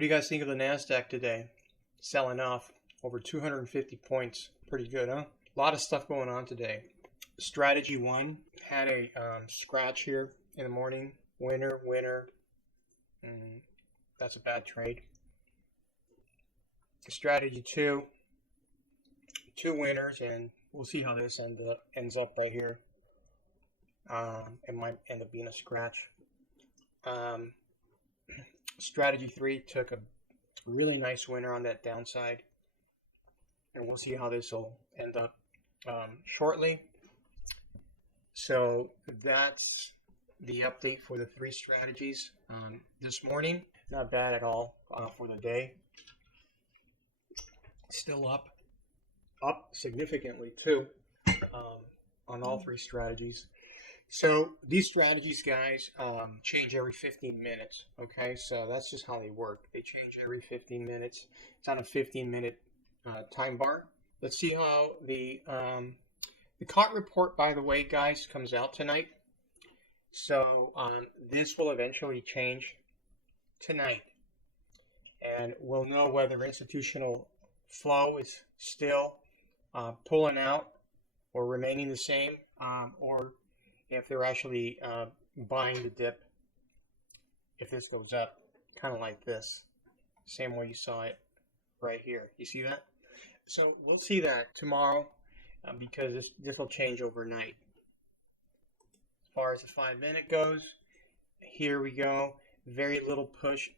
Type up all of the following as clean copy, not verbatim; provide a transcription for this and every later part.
What do you guys think of the Nasdaq today? Selling off over 250 points. Pretty good, huh? A lot of stuff going on today. Strategy 1 had a scratch here in the morning. Winner, winner. That's a bad trade. Strategy 2, 2 winners, and we'll see how this ends up right here. It might end up being a scratch. Strategy 3 took a really nice winner on that downside, and we'll see how this will end up shortly. So that's the update for the 3 strategies this morning. Not bad at all for the day. Still up significantly too on all 3 strategies. So these strategies, guys, change every 15 minutes. Okay, so that's just how they work. They change every 15 minutes. It's on a 15-minute time bar. Let's see how the COT report, by the way, guys, comes out tonight. So this will eventually change tonight, and we'll know whether institutional flow is still pulling out or remaining the same, or if they're actually buying the dip if this goes up, kind of like this, same way you saw it right here. You see that? So we'll see that tomorrow because this will change overnight. As far as the 5-minute goes, here we go. Very little push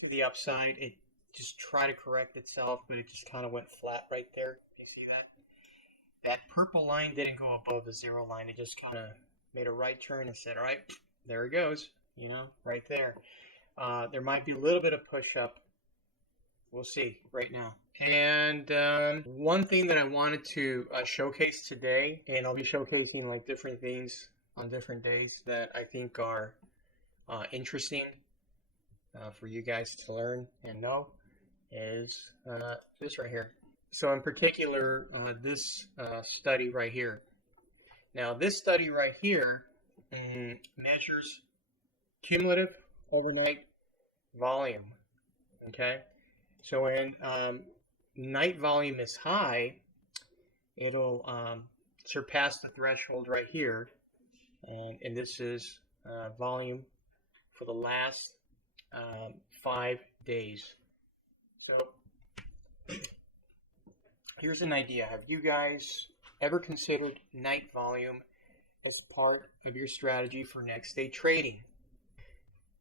to the upside. It just tried to correct itself, but it just kind of went flat right there. You see that? That purple line didn't go above the 0 line. It just kind of made a right turn and said, all right, there it goes, you know, right there. There might be a little bit of push up. We'll see right now. And one thing that I wanted to showcase today, and I'll be showcasing like different things on different days that I think are interesting for you guys to learn and know, is this right here. So in particular, this study right here. Now this study right here measures cumulative overnight volume. Okay, so when night volume is high, it'll surpass the threshold right here, and this is volume for the last 5 days. So here's an idea. Have you guys ever considered night volume as part of your strategy for next day trading?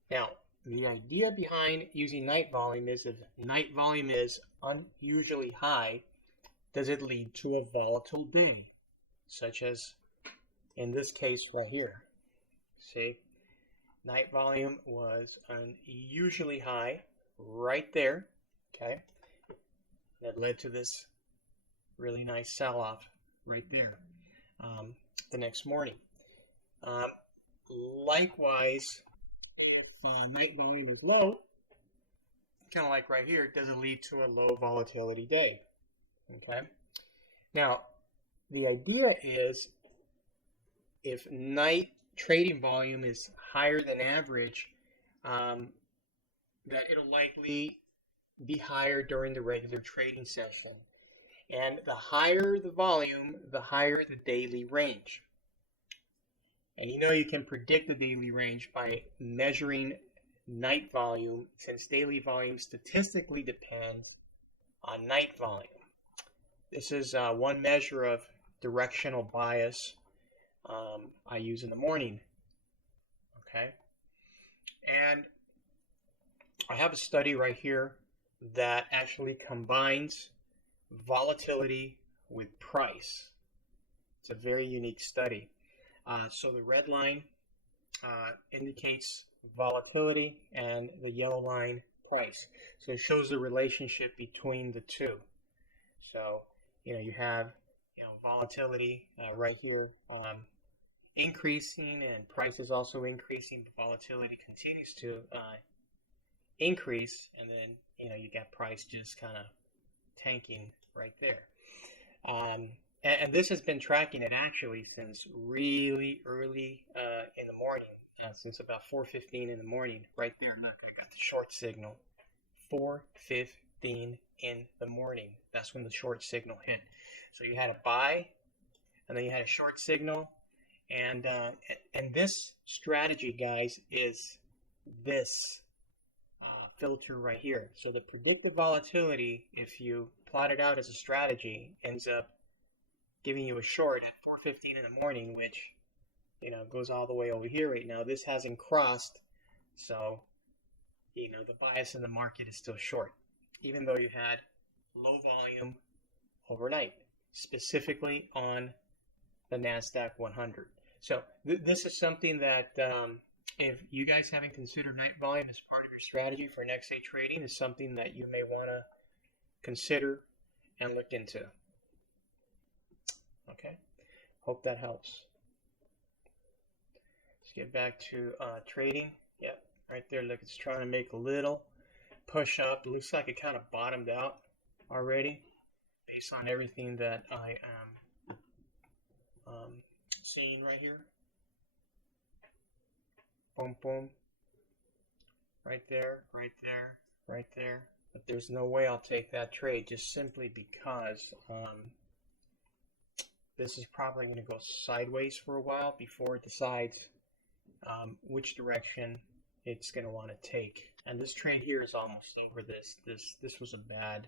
Now, the idea behind using night volume is if night volume is unusually high, does it lead to a volatile day, such as in this case right here? See, night volume was unusually high right there, okay? That led to this really nice sell-off right there the next morning. Likewise, if night volume is low, kind of like right here, does it lead to a low volatility day? Okay. Now, the idea is if night trading volume is higher than average, that it'll likely be higher during the regular trading session. And the higher the volume, the higher the daily range. And you know you can predict the daily range by measuring night volume, since daily volume statistically depends on night volume. This is one measure of directional bias I use in the morning. Okay, and I have a study right here that actually combines volatility with price. It's a very unique study. So the red line indicates volatility and the yellow line price. So it shows the relationship between the two. So, you know, you have, volatility right here increasing, and price is also increasing, but volatility continues to increase, and then, you got price just kind of tanking right there. And this has been tracking it actually since really early in the morning, since about 4:15 in the morning. Right there, look, I got the short signal, 4:15 in the morning. That's when the short signal hit. So you had a buy, and then you had a short signal, and this strategy, guys, is this filter right here. So the predicted volatility, if you plot it out as a strategy, ends up giving you a short at 4:15 in the morning, which, you know, goes all the way over here right now. This hasn't crossed, so, you know, the bias in the market is still short, even though you had low volume overnight, specifically on the Nasdaq 100. So this is something that if you guys haven't considered night volume as part of your strategy for next day trading, is something that you may want to consider and look into. Okay, hope that helps. Let's get back to trading. Yep, right there, look, it's trying to make a little push up. It looks like it kind of bottomed out already based on everything that I am seeing right here. Boom, boom. Right there, right there, right there. But there's no way I'll take that trade, just simply because this is probably going to go sideways for a while before it decides which direction it's going to want to take. And this trade here is almost over. This was a bad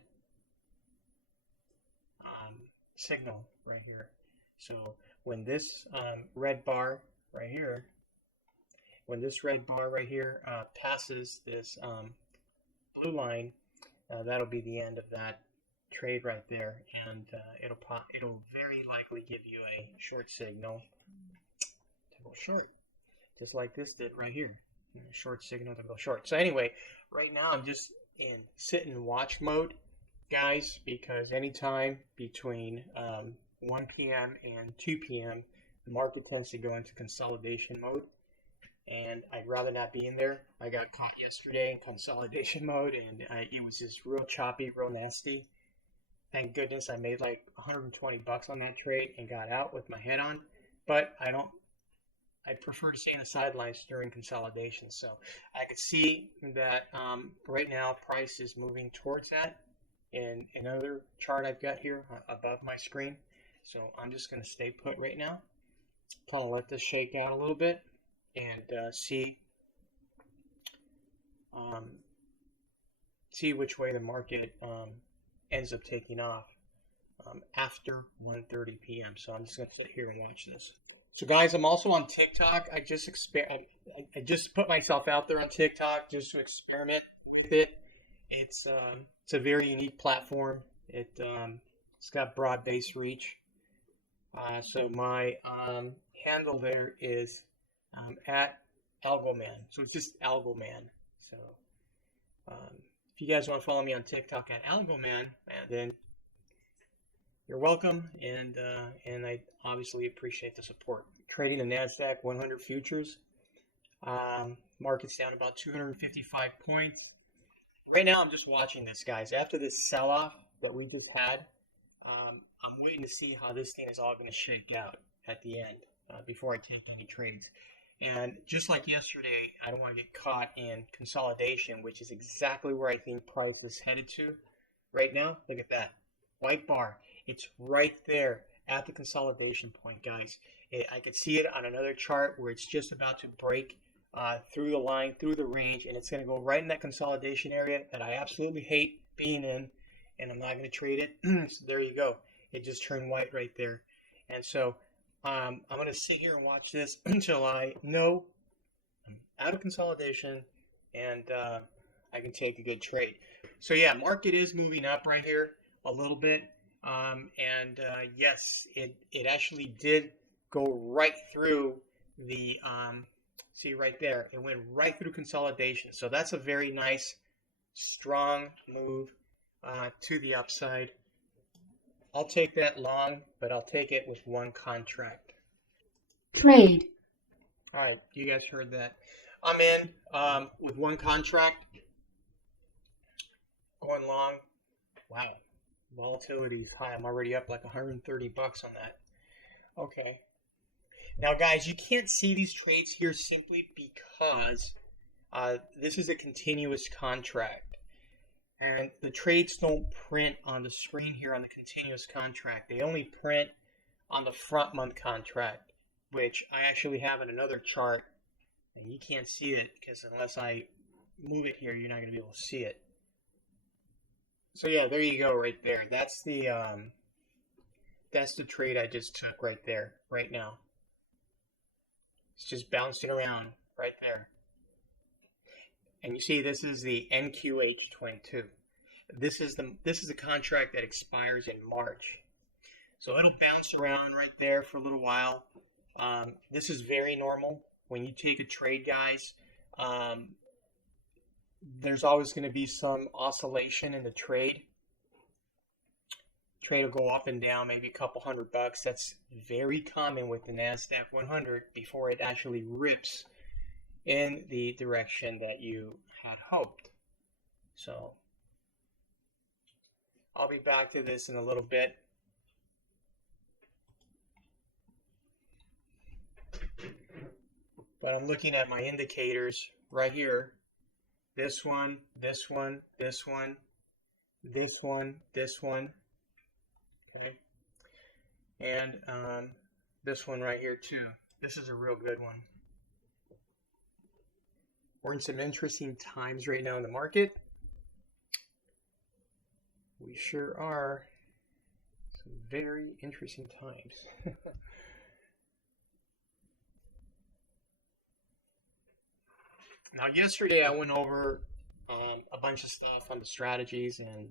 signal right here. So when this red bar right here, passes this blue line, that'll be the end of that trade right there, and it'll very likely give you a short signal to go short, just like this did right here. Short signal to go short. So anyway, right now I'm just in sit and watch mode, guys, because anytime between 1 p.m. and 2 p.m. the market tends to go into consolidation mode, and I'd rather not be in there. I got caught yesterday in consolidation mode, and it was just real choppy, real nasty. Thank goodness I made like 120 bucks on that trade and got out with my head on. But I prefer to stay on the sidelines during consolidation. So I could see that right now price is moving towards that in another chart I've got here above my screen. So I'm just going to stay put right now. I'll let this shake out a little bit and see which way the market ends up taking off after 1:30 p.m. So I'm just going to sit here and watch this. So guys, I'm also on TikTok. I just put myself out there on TikTok just to experiment with it. It's a very unique platform. It's got broad base reach. So my handle there is at Algoman. So it's just Algoman. So if you guys want to follow me on TikTok at Algoman, then you're welcome, and I obviously appreciate the support. Trading the Nasdaq 100 futures. Market's down about 255 points. Right now, I'm just watching this, guys. After this sell-off that we just had, I'm waiting to see how this thing is all going to shake out at the end before I take any trades. And just like yesterday, I don't want to get caught in consolidation, which is exactly where I think price is headed to right now. Look at that. White bar. It's right there at the consolidation point, guys. I could see it on another chart where it's just about to break through the line, through the range, and it's going to go right in that consolidation area that I absolutely hate being in, and I'm not going to trade it. So there you go. It just turned white right there. And so I'm going to sit here and watch this until I know I'm out of consolidation and I can take a good trade. So yeah, market is moving up right here a little bit. Yes, it actually did go right through the, see right there, it went right through consolidation. So that's a very nice, strong move to the upside. I'll take that long, but I'll take it with one contract. Trade. All right, you guys heard that. I'm in with one contract, going long. Wow. Volatility is high. I'm already up like 130 bucks on that. Okay. Now, guys, you can't see these trades here simply because this is a continuous contract. And the trades don't print on the screen here on the continuous contract. They only print on the front month contract, which I actually have in another chart. And you can't see it because unless I move it here, you're not going to be able to see it. So yeah, there you go right there. That's the trade I just took right there, right now. It's just bouncing around right there. And you see this is the NQH22. This is the contract that expires in March. So it'll bounce around right there for a little while. This is very normal. When you take a trade, guys, there's always going to be some oscillation in the trade. Trade will go up and down, maybe a couple $100. That's very common with the Nasdaq 100 before it actually rips in the direction that you had hoped. So I'll be back to this in a little bit. But I'm looking at my indicators right here. This one, this one, this one, this one, this one. Okay. And this one right here too. This is a real good one. We're in some interesting times right now in the market. We sure are. Some very interesting times. Now, yesterday I went over a bunch of stuff on the strategies, and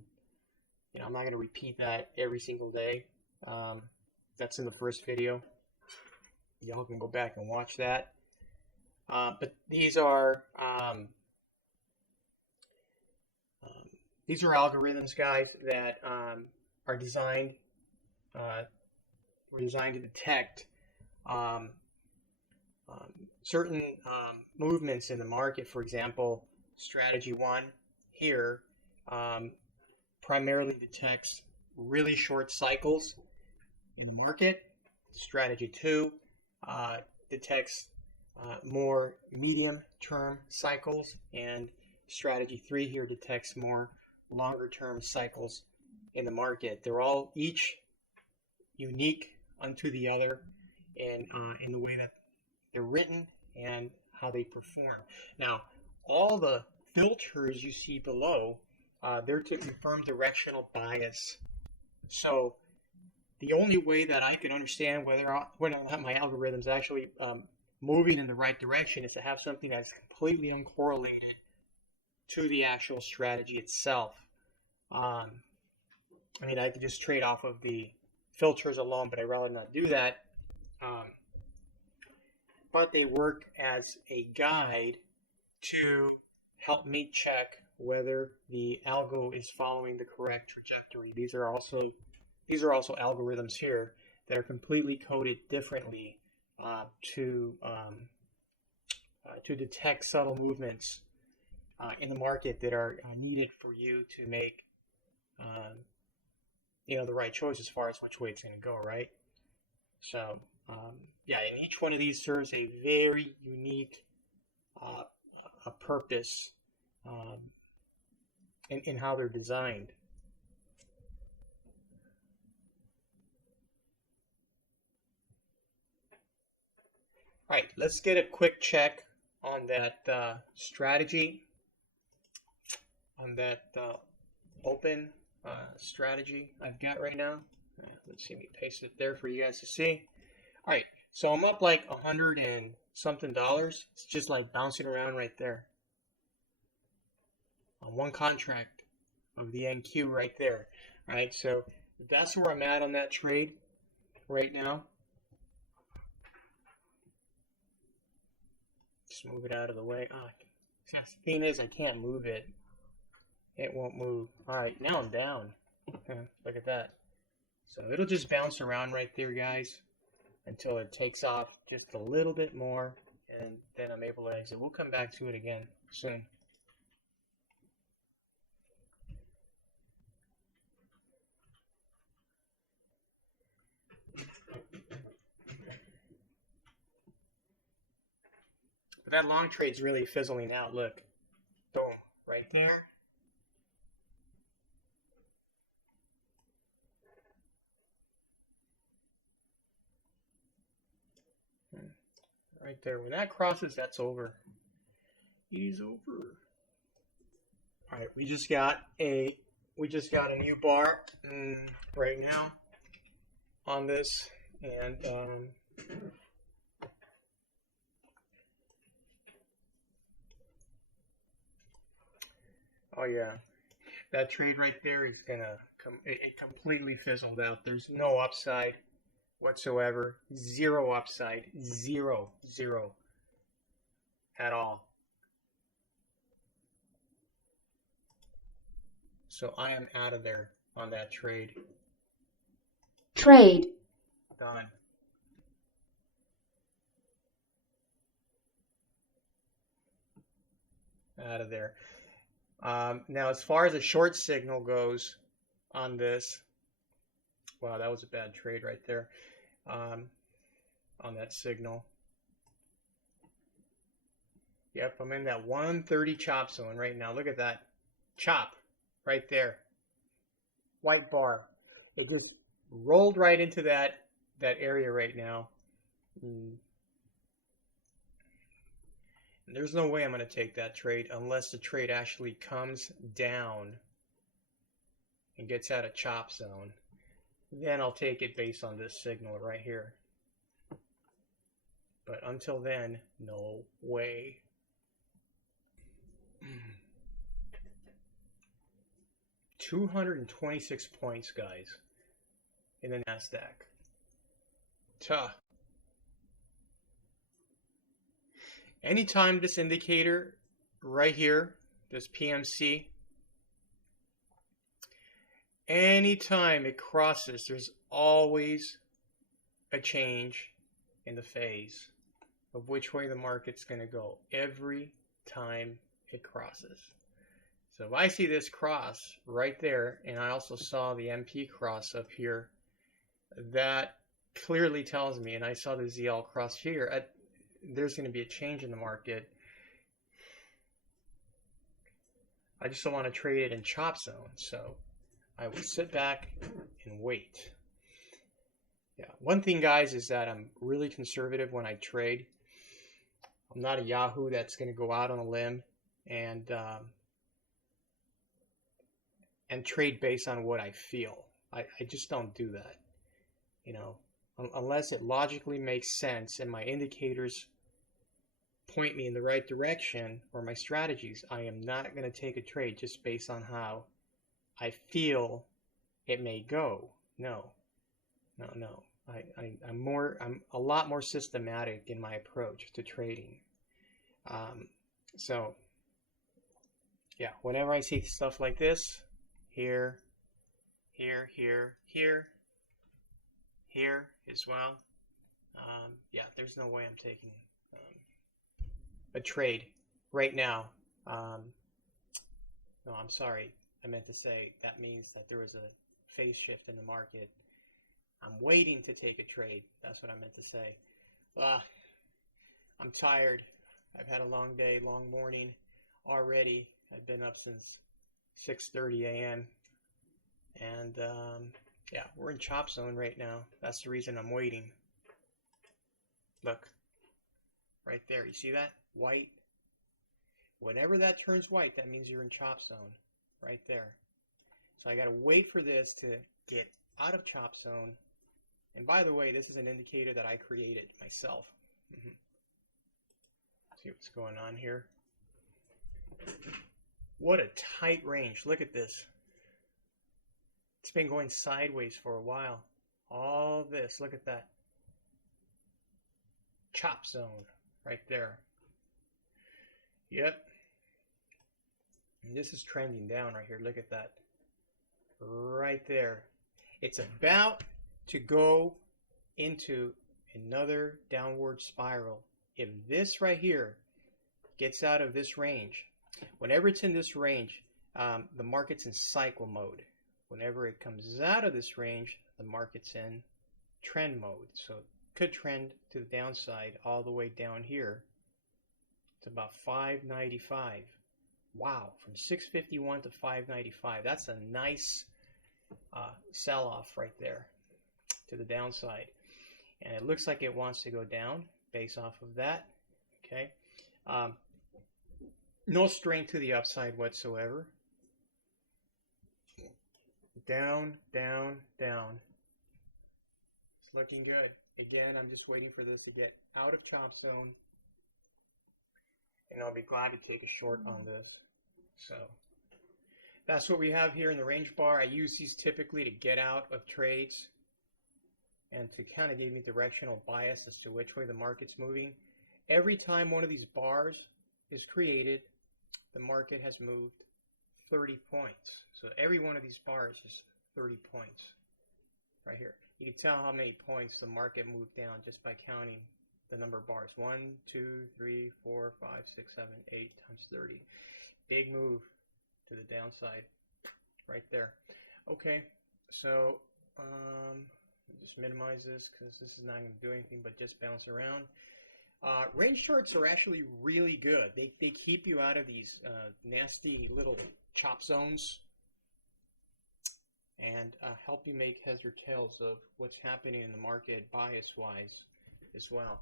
I'm not going to repeat that every single day. That's in the first video. Y'all can go back and watch that. But these are algorithms, guys, that are designed. Were designed to detect certain movements in the market. For example, strategy 1 here primarily detects really short cycles in the market. Strategy 2 detects more medium-term cycles, and strategy 3 here detects more longer-term cycles in the market. They're all each unique unto the other, and in the way that they're written and how they perform. Now, all the filters you see below, they're to confirm directional bias. So the only way that I can understand whether or not my algorithm is actually moving in the right direction is to have something that's completely uncorrelated to the actual strategy itself. I mean, I could just trade off of the filters alone, but I'd rather not do that. But they work as a guide to help me check whether the algo is following the correct trajectory. These are also algorithms here that are completely coded differently to detect subtle movements in the market that are needed for you to make the right choice as far as which way it's going to go, right? So yeah, and each one of these serves a very unique a purpose in how they're designed. All right, let's get a quick check on that strategy, on that open strategy I've got right now. Let's see, let me paste it there for you guys to see. All right, so I'm up like $100 and something. It's just like bouncing around right there on one contract of the NQ right there. All right, so that's where I'm at on that trade right now. Just move it out of the way. The thing is, I can't move it. It won't move. All right, now I'm down. Look at that. So it'll just bounce around right there, guys, until it takes off just a little bit more, and then I'm able to exit. We'll come back to it again soon. But that long trade's really fizzling out. Look, boom, right there. right there. When that crosses, that's over. He's over. All right, we just got a new bar right now on this, and oh yeah, that trade right there is gonna it completely fizzled out. There's no upside whatsoever. Zero upside. Zero at all. So I am out of there on that trade. Trade. Done. Out of there. Now, as far as a short signal goes on this, wow, that was a bad trade right there on that signal. Yep, I'm in that 130 chop zone right now. Look at that chop right there. White bar. It just rolled right into that area right now. And there's no way I'm going to take that trade unless the trade actually comes down and gets out of chop zone. Then I'll take it based on this signal right here. But until then, no way. 226 points, guys, in the Nasdaq. Tough. Anytime this indicator right here, this PMC, anytime it crosses, there's always a change in the phase of which way the market's going to go every time it crosses. So if I see this cross right there, and I also saw the MP cross up here, that clearly tells me, and I saw the ZL cross here, there's going to be a change in the market. I just don't want to trade it in chop zone, so I will sit back and wait. Yeah, one thing, guys, is that I'm really conservative when I trade. I'm not a Yahoo that's going to go out on a limb and trade based on what I feel. I just don't do that, you know, unless it logically makes sense and my indicators point me in the right direction or my strategies. I am not going to take a trade just based on how I feel it may go. No. I'm a lot more systematic in my approach to trading. So yeah, whenever I see stuff like this, here as well, yeah, there's no way I'm taking a trade right now. No, I'm sorry. I meant to say that means that there was a phase shift in the market. I'm waiting to take a trade. That's what I meant to say. I'm tired. I've had a long day, long morning already. I've been up since 6:30 a.m. And yeah, we're in chop zone right now. That's the reason I'm waiting. Look, right there. You see that? White. Whenever that turns white, that means you're in chop zone. Right there. So I got to wait for this to get out of chop zone. And by the way, this is an indicator that I created myself. See what's going on here. What a tight range. Look at this. It's been going sideways for a while. All this, look at that. Chop zone right there. Yep. And this is trending down right here. Look at that. Right there. It's about to go into another downward spiral. If this right here gets out of this range, whenever it's in this range, the market's in cycle mode. Whenever it comes out of this range, the market's in trend mode. So it could trend to the downside all the way down here. It's about 595. Wow, from 651 to 595. That's a nice sell-off right there to the downside. And it looks like it wants to go down. base off of that. Okay. No strength to the upside whatsoever. Down, down, down. It's looking good. Again, I'm just waiting for this to get out of chop zone, and I'll be glad to take a short on this. So that's what we have here in the range bar. I use these typically to get out of trades and to kind of give me directional bias as to which way the market's moving. Every time one of these bars is created, the market has moved 30 points. So every one of these bars is 30 points right here. You can tell how many points the market moved down just by counting the number of bars. 1, 2, 3, 4, 5, 6, 7, 8 times 30. Big move to the downside right there. Okay, so just minimize this because this is not going to do anything but just bounce around. Range charts are actually really good. They keep you out of these nasty little chop zones and help you make heads or tails of what's happening in the market bias-wise as well.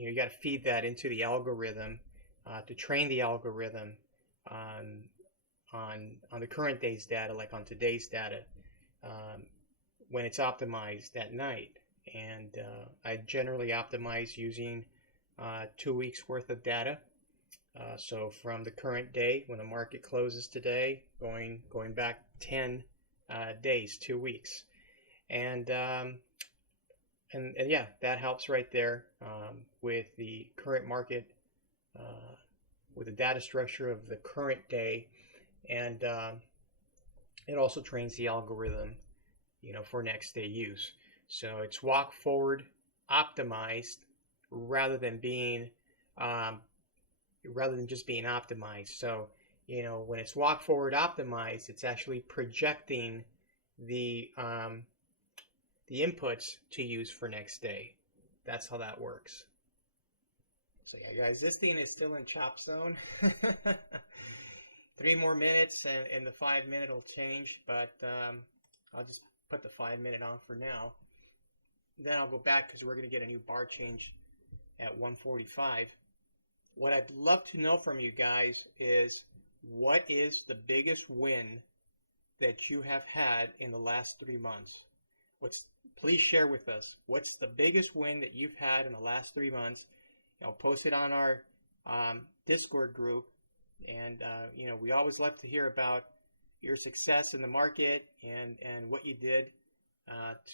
You got to feed that into the algorithm to train the algorithm on the current day's data, like on today's data, when it's optimized at night. And I generally optimize using 2 weeks worth of data. So from the current day, when the market closes today, going back 10 days, 2 weeks, and yeah, that helps right there with the current market, with the data structure of the current day, and it also trains the algorithm, for next day use. So it's walk forward optimized rather than just being optimized. So when it's walk forward optimized, it's actually projecting the inputs to use for next day. That's how that works. So yeah, guys, this thing is still in chop zone. 3 more minutes and the 5 minute will change, but I'll just put the 5 minute on for now. Then I'll go back because we're going to get a new bar change at 145. What I'd love to know from you guys is, what is the biggest win that you have had in the last 3 months? Please share with us. What's the biggest win that you've had in the last 3 months? Post it on our Discord group, and we always love to hear about your success in the market and what you did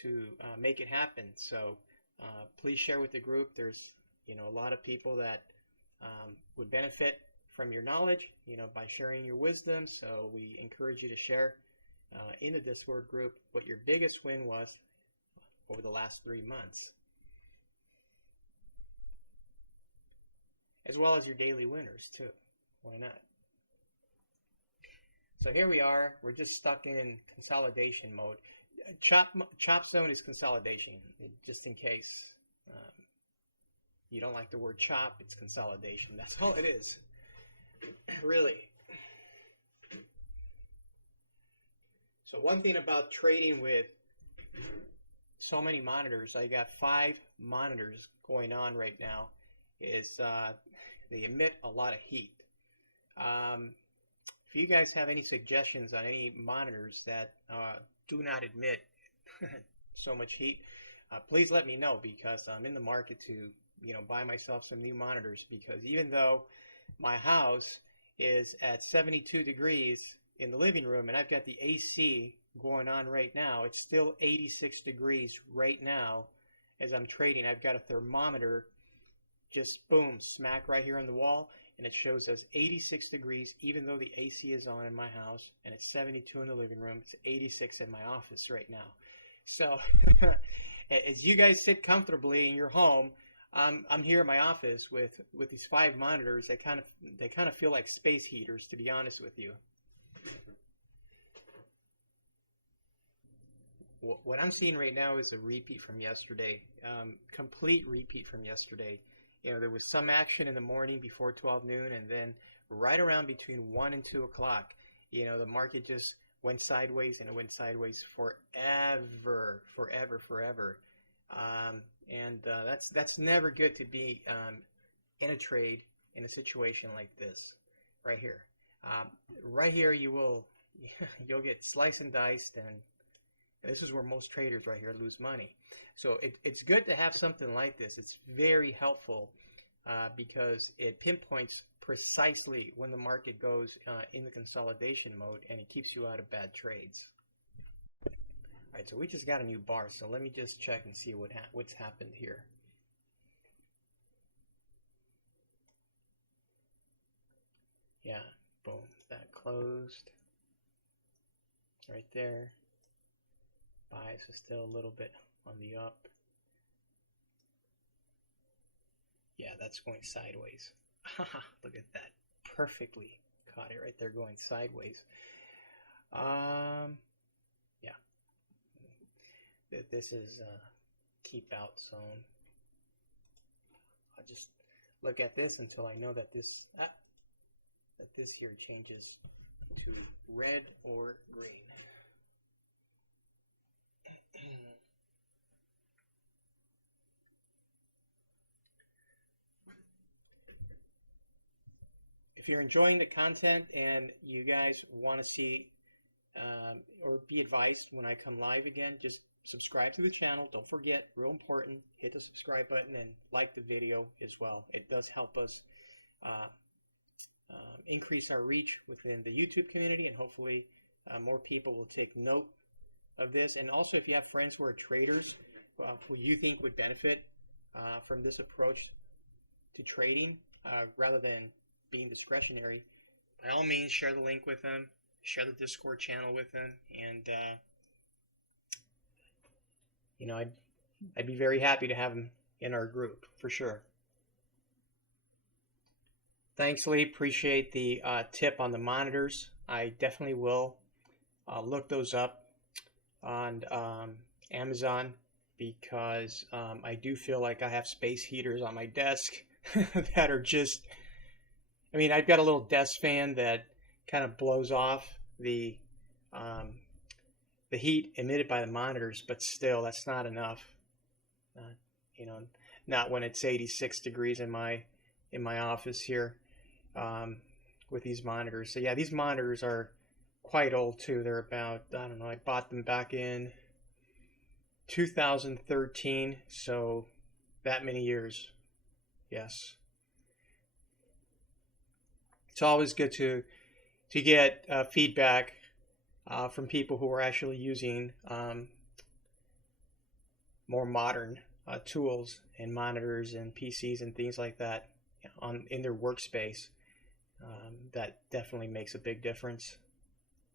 to make it happen. So please share with the group. There's a lot of people that would benefit from your knowledge, by sharing your wisdom. So we encourage you to share in the Discord group what your biggest win was over the last 3 months, as well as your daily winners too. Why not? So here we are. We're just stuck in consolidation mode. Chop zone is consolidation, just in case you don't like the word chop. It's consolidation. That's all it is, really. So one thing about trading with so many monitors, I got 5 monitors going on right now, is they emit a lot of heat. If you guys have any suggestions on any monitors that do not emit so much heat, please let me know, because I'm in the market to, buy myself some new monitors, because even though my house is at 72 degrees in the living room and I've got the AC going on right now, it's still 86 degrees right now as I'm trading. I've got a thermometer just boom, smack right here on the wall, and it shows us 86 degrees even though the AC is on in my house, and it's 72 in the living room. It's 86 in my office right now. So as you guys sit comfortably in your home, I'm here in my office with these 5 monitors. They kind of feel like space heaters, to be honest with you. What I'm seeing right now is a repeat from yesterday, complete repeat from yesterday. There was some action in the morning before 12 noon, and then right around between 1 and 2 o'clock, the market just went sideways, and it went sideways forever. That's never good to be in a trade in a situation like this right here. Right here, you'll get sliced and diced, and this is where most traders right here lose money. So it's good to have something like this. It's very helpful because it pinpoints precisely when the market goes in the consolidation mode, and it keeps you out of bad trades. All right, so we just got a new bar, so let me just check and see what's happened here. Yeah, boom, that closed right there. Bias is still a little bit on the up. Yeah, that's going sideways. Look at that. Perfectly caught it right there going sideways. Yeah. This is keep out zone. I'll just look at this until I know that this here changes to red or green. If you're enjoying the content and you guys want to see or be advised when I come live again, just subscribe to the channel. Don't forget, real important, hit the subscribe button and like the video as well. It does help us increase our reach within the YouTube community, and hopefully more people will take note of this. And also, if you have friends who are traders who you think would benefit from this approach to trading rather than being discretionary, by all means share the link with them, share the Discord channel with them, and I'd be very happy to have them in our group for sure. Thanks, Lee. Appreciate the tip on the monitors. I definitely will look those up on Amazon, because I do feel like I have space heaters on my desk that are just, I've got a little desk fan that kind of blows off the heat emitted by the monitors, but still, that's not enough. Not when it's 86 degrees in my office here with these monitors. So yeah, these monitors are quite old too. They're about, I don't know, I bought them back in 2013, so that many years. Yes. It's always good to get feedback from people who are actually using more modern tools and monitors and PCs and things like that in their workspace. That definitely makes a big difference.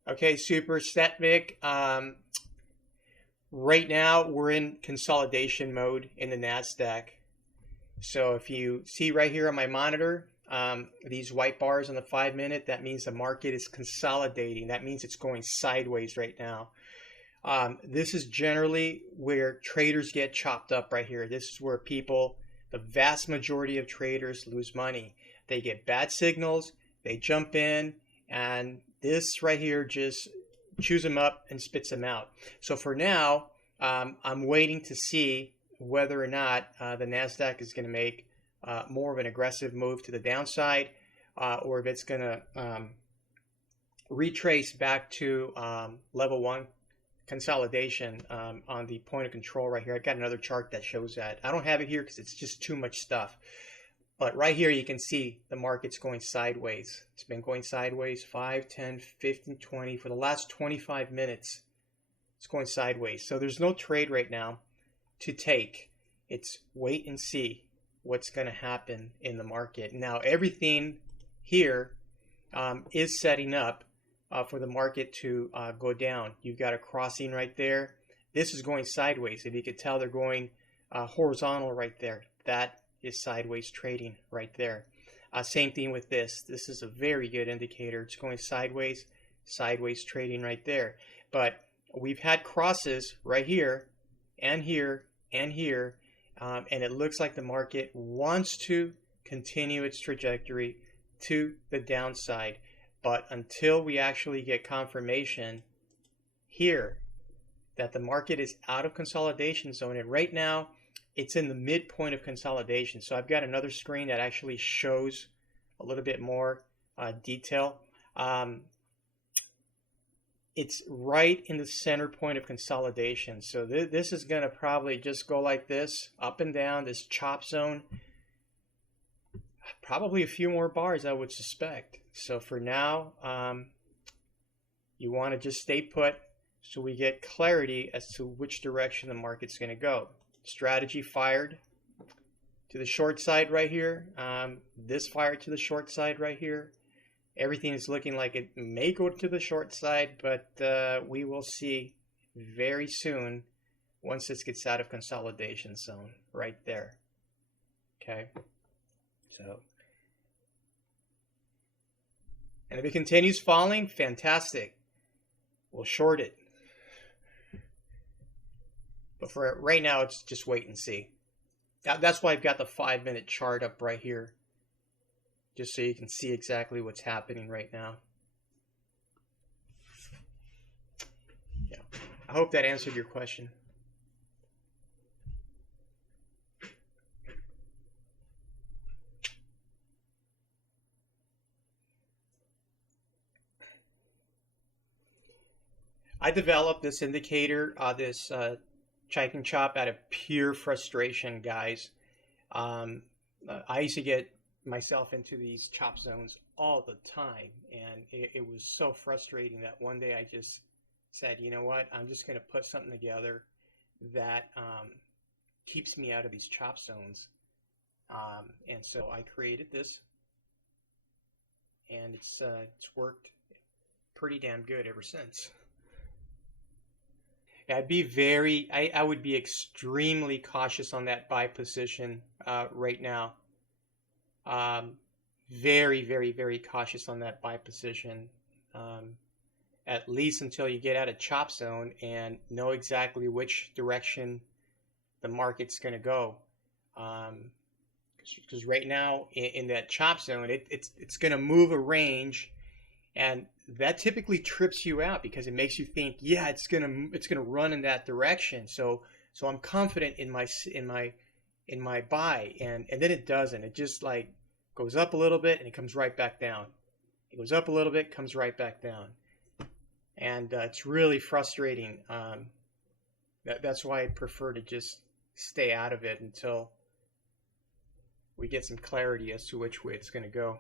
Okay, super Stetvic. Right now we're in consolidation mode in the Nasdaq. So if you see right here on my monitor, these white bars on the 5-minute, that means the market is consolidating. That means it's going sideways right now. This is generally where traders get chopped up right here. This is where the vast majority of traders lose money. They get bad signals, they jump in, and this right here just chews them up and spits them out. So for now, I'm waiting to see whether or not the Nasdaq is going to make more of an aggressive move to the downside, or if it's going to retrace back to level 1 consolidation on the point of control right here. I've got another chart that shows that. I don't have it here because it's just too much stuff. But right here you can see the market's going sideways. It's been going sideways 5, 10, 15, 20 for the last 25 minutes. It's going sideways. So there's no trade right now to take. It's wait and see what's going to happen in the market. Now everything here is setting up for the market to go down. You've got a crossing right there. This is going sideways. If you could tell, they're going horizontal right there. That is sideways trading right there. Same thing with this. This is a very good indicator. It's going sideways, sideways trading right there. But we've had crosses right here and here and here, and it looks like the market wants to continue its trajectory to the downside. But until we actually get confirmation here that the market is out of consolidation zone, and right now it's in the midpoint of consolidation. So I've got another screen that actually shows a little bit more detail. It's right in the center point of consolidation. So this is going to probably just go like this, up and down, this chop zone. Probably a few more bars, I would suspect. So for now, you want to just stay put so we get clarity as to which direction the market's going to go. Strategy fired to the short side right here. This fired to the short side right here. Everything is looking like it may go to the short side, but we will see very soon once this gets out of consolidation zone right there. Okay. So, and if it continues falling, fantastic. We'll short it. But for right now, it's just wait and see. That's why I've got the 5-minute chart up right here, just so you can see exactly what's happening right now. Yeah, I hope that answered your question. I developed this indicator, this chike and chop, out of pure frustration, guys. I used to get myself into these chop zones all the time, and it was so frustrating that one day I just said, you know what, I'm just going to put something together that keeps me out of these chop zones. And so I created this, and it's worked pretty damn good ever since. I'd be I would be extremely cautious on that buy position right now. Very, very, very cautious on that buy position, at least until you get out of chop zone and know exactly which direction the market's going to go. Because right now in that chop zone, it's going to move a range, and that typically trips you out because it makes you think, yeah, it's gonna run in that direction. So I'm confident in my buy, and then it doesn't. It just like goes up a little bit and it comes right back down. It goes up a little bit, comes right back down, and it's really frustrating. That's why I prefer to just stay out of it until we get some clarity as to which way it's going to go.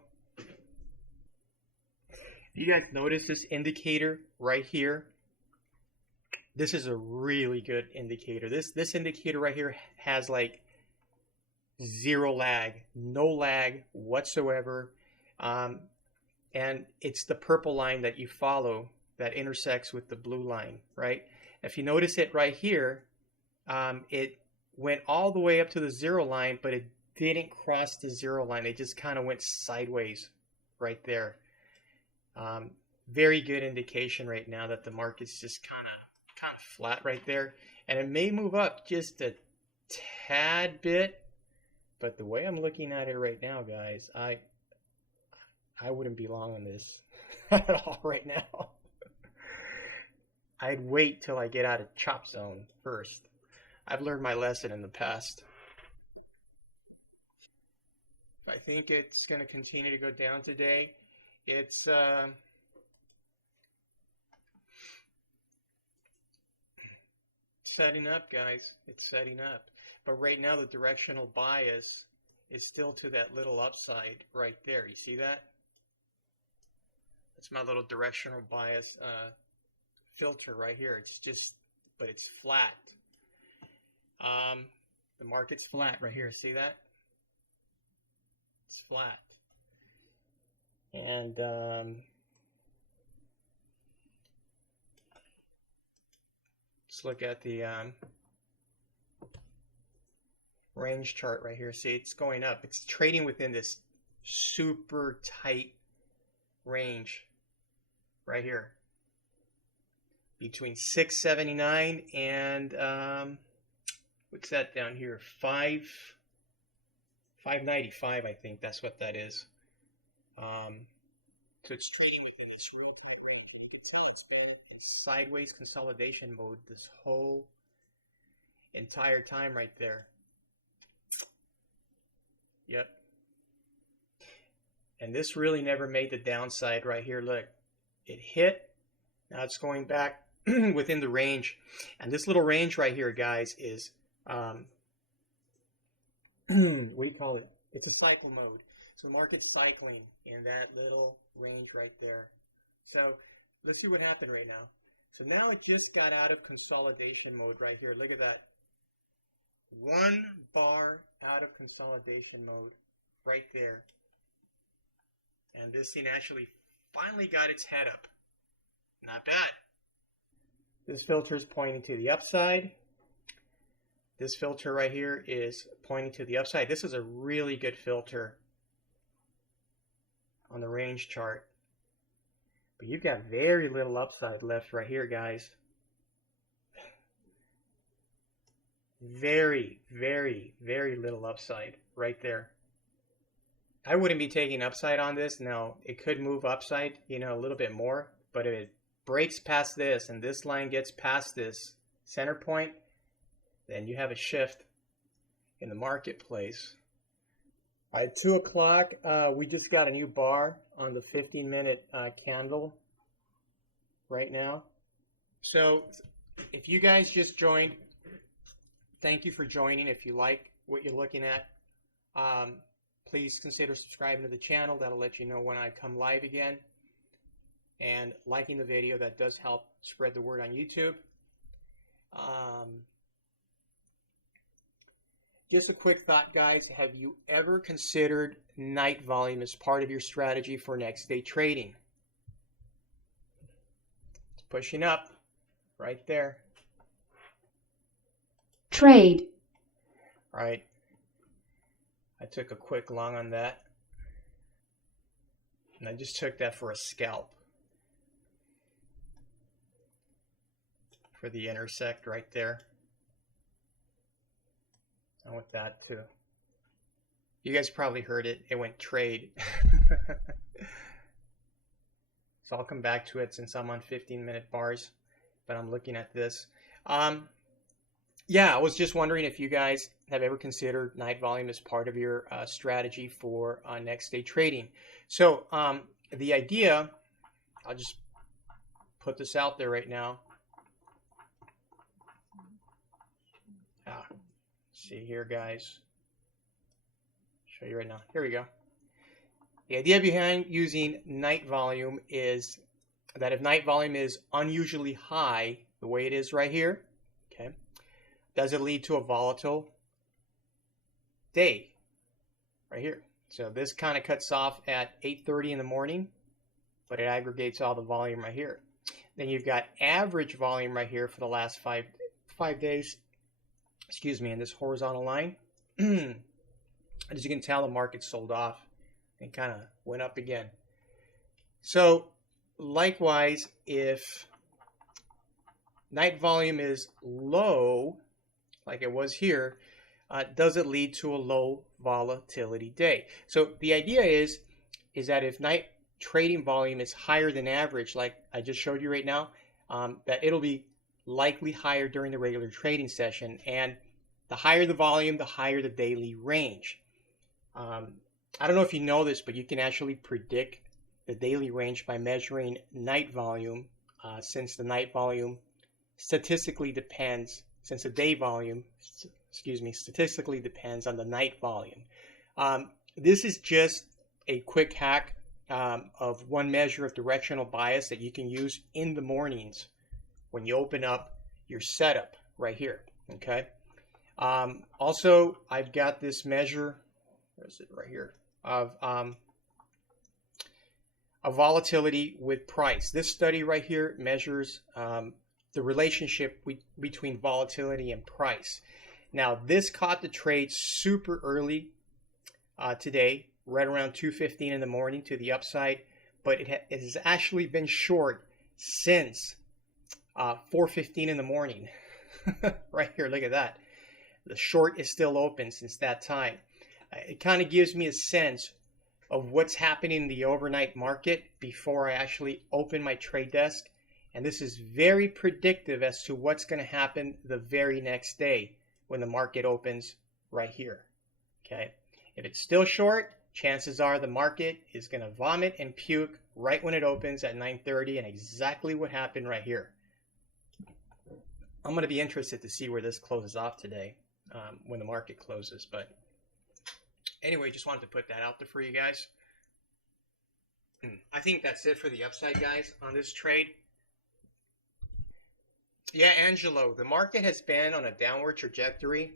You guys notice this indicator right here? This is a really good indicator. This indicator right here has like zero lag, no lag whatsoever. And it's the purple line that you follow that intersects with the blue line, right? If you notice it right here, it went all the way up to the zero line, but it didn't cross the zero line. It just kind of went sideways right there. Very good indication right now that the market's just kind of flat right there, and it may move up just a tad bit, but the way I'm looking at it right now, guys, I wouldn't be long on this at all right now. I'd wait till I get out of chop zone first. I've learned my lesson in the past. I think it's going to continue to go down today. It's setting up, guys. It's setting up. But right now the directional bias is still to that little upside right there. You see that? That's my little directional bias filter right here. It's just, but it's flat. The market's flat right here. See that? It's flat. And let's look at the range chart right here. See, it's going up. It's trading within this super tight range right here between 679 and what's that down here? 595, I think that's what that is. So it's trading within this real tight range. You can tell it's been in sideways consolidation mode this whole entire time right there. Yep. And this really never made the downside right here. Look, it hit. Now it's going back within the range. And this little range right here, guys, is what do you call it? It's a cycle mode. So the market's cycling in that little range right there. So let's see what happened right now. So now it just got out of consolidation mode right here. Look at that. One bar out of consolidation mode right there. And this thing actually finally got its head up. Not bad. This filter is pointing to the upside. This filter right here is pointing to the upside. This is a really good filter on the range chart. But you've got very little upside left right here, guys. Very, very, very little upside right there. I wouldn't be taking upside on this. No, it could move upside, you know, a little bit more. But if it breaks past this and this line gets past this center point, then you have a shift in the marketplace. All right, 2 o'clock, we just got a new bar on the 15-minute candle right now. So if you guys just joined, thank you for joining. If you like what you're looking at, please consider subscribing to the channel. That'll let you know when I come live again. And liking the video, that does help spread the word on YouTube. Just a quick thought, guys. Have you ever considered night volume as part of your strategy for next day trading? It's pushing up right there. Trade. All right. I took a quick long on that. And I just took that for a scalp. For the intersect right there. And with that too. You guys probably heard it. It went trade. So I'll come back to it since I'm on 15-minute bars. But I'm looking at this. Yeah, I was just wondering if you guys have ever considered night volume as part of your strategy for next day trading. So the idea, I'll just put this out there right now. See here, guys. Show you right now. Here we go. The idea behind using night volume is that if night volume is unusually high, the way it is right here, okay, does it lead to a volatile day right here? So this kind of cuts off at 8:30 in the morning, but it aggregates all the volume right here. Then you've got average volume right here for the last five days. Excuse me, in this horizontal line. As you can tell, the market sold off and kind of went up again. So likewise, if night volume is low, like it was here, does it lead to a low volatility day? So the idea is that if night trading volume is higher than average, like I just showed you right now, that it'll be likely higher during the regular trading session. And the higher the volume, the higher the daily range. I don't know if you know this, but you can actually predict the daily range by measuring night volume, since the night volume statistically depends since the day volume, statistically depends on the night volume. This is just a quick hack of one measure of directional bias that you can use in the mornings when you open up your setup right here, okay? Also, I've got this measure, where is it, right here, of volatility with price. This study right here measures the relationship between volatility and price. Now, this caught the trade super early today, right around 2:15 in the morning to the upside, but it has actually been short since 4:15 in the morning. Right here, look at that. The short is still open since that time. It kind of gives me a sense of what's happening in the overnight market before I actually open my trade desk. And this is very predictive as to what's going to happen the very next day when the market opens right here. Okay. If it's still short, chances are the market is going to vomit and puke right when it opens at 9:30, and exactly what happened right here. I'm going to be interested to see where this closes off today when the market closes. But anyway, just wanted to put that out there for you guys. I think that's it for the upside, guys, on this trade. Yeah, Angelo, the market has been on a downward trajectory,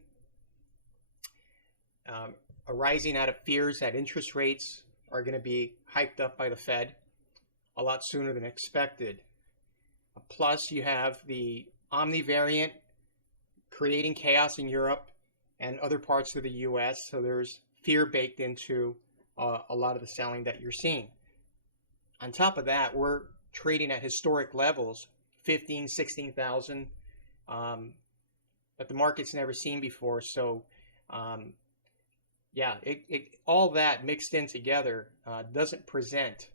arising out of fears that interest rates are going to be hiked up by the Fed a lot sooner than expected. Plus, you have the Omni variant creating chaos in Europe and other parts of the U.S., so there's fear baked into a lot of the selling that you're seeing. On top of that, we're trading at historic levels, 15, 16,000, that the market's never seen before. So, yeah, all that mixed in together doesn't present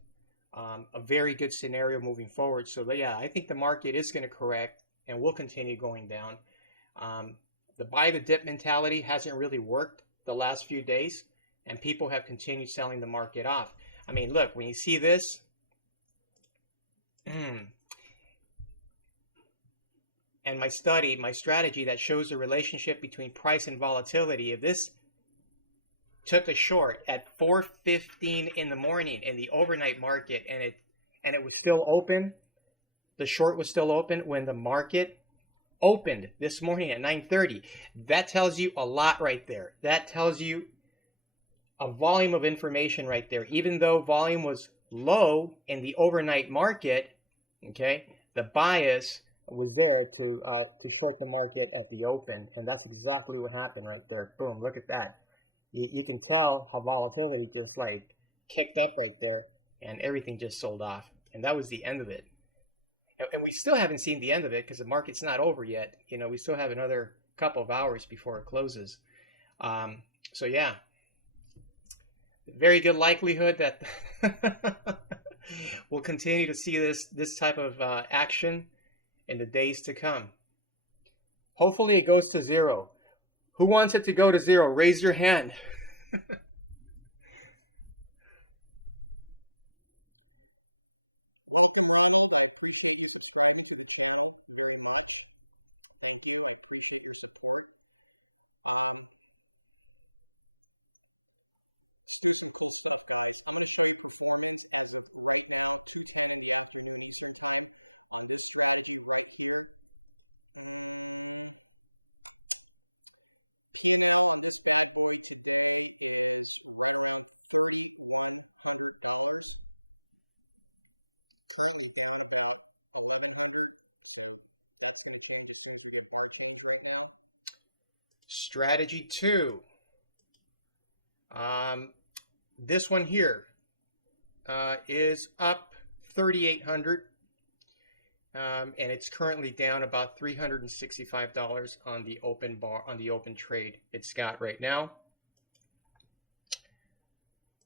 a very good scenario moving forward. So, yeah, I think the market is going to correct and will continue going down. The buy the dip mentality hasn't really worked the last few days, and people have continued selling the market off. I mean, look, when you see this, and my strategy that shows the relationship between price and volatility, if this took a short at 4:15 in the morning in the overnight market and it was still open, the short was still open when the market opened this morning at 9:30, that tells you a lot right there. That tells you a volume of information right there. Even though volume was low in the overnight market, okay, the bias was there to short the market at the open, and that's exactly what happened right there. Boom, look at that. You can tell how volatility just like kicked up right there, and everything just sold off, and that was the end of it. And we still haven't seen the end of it because the market's not over yet. You know, we still have another couple of hours before it closes. So yeah, very good likelihood that we'll continue to see this type of action in the days to come. Hopefully it goes to zero. Who wants it to go to zero? Raise your hand. Strategy 2. This one here is up 3,800, and it's currently down about $365 on the open trade it's got right now.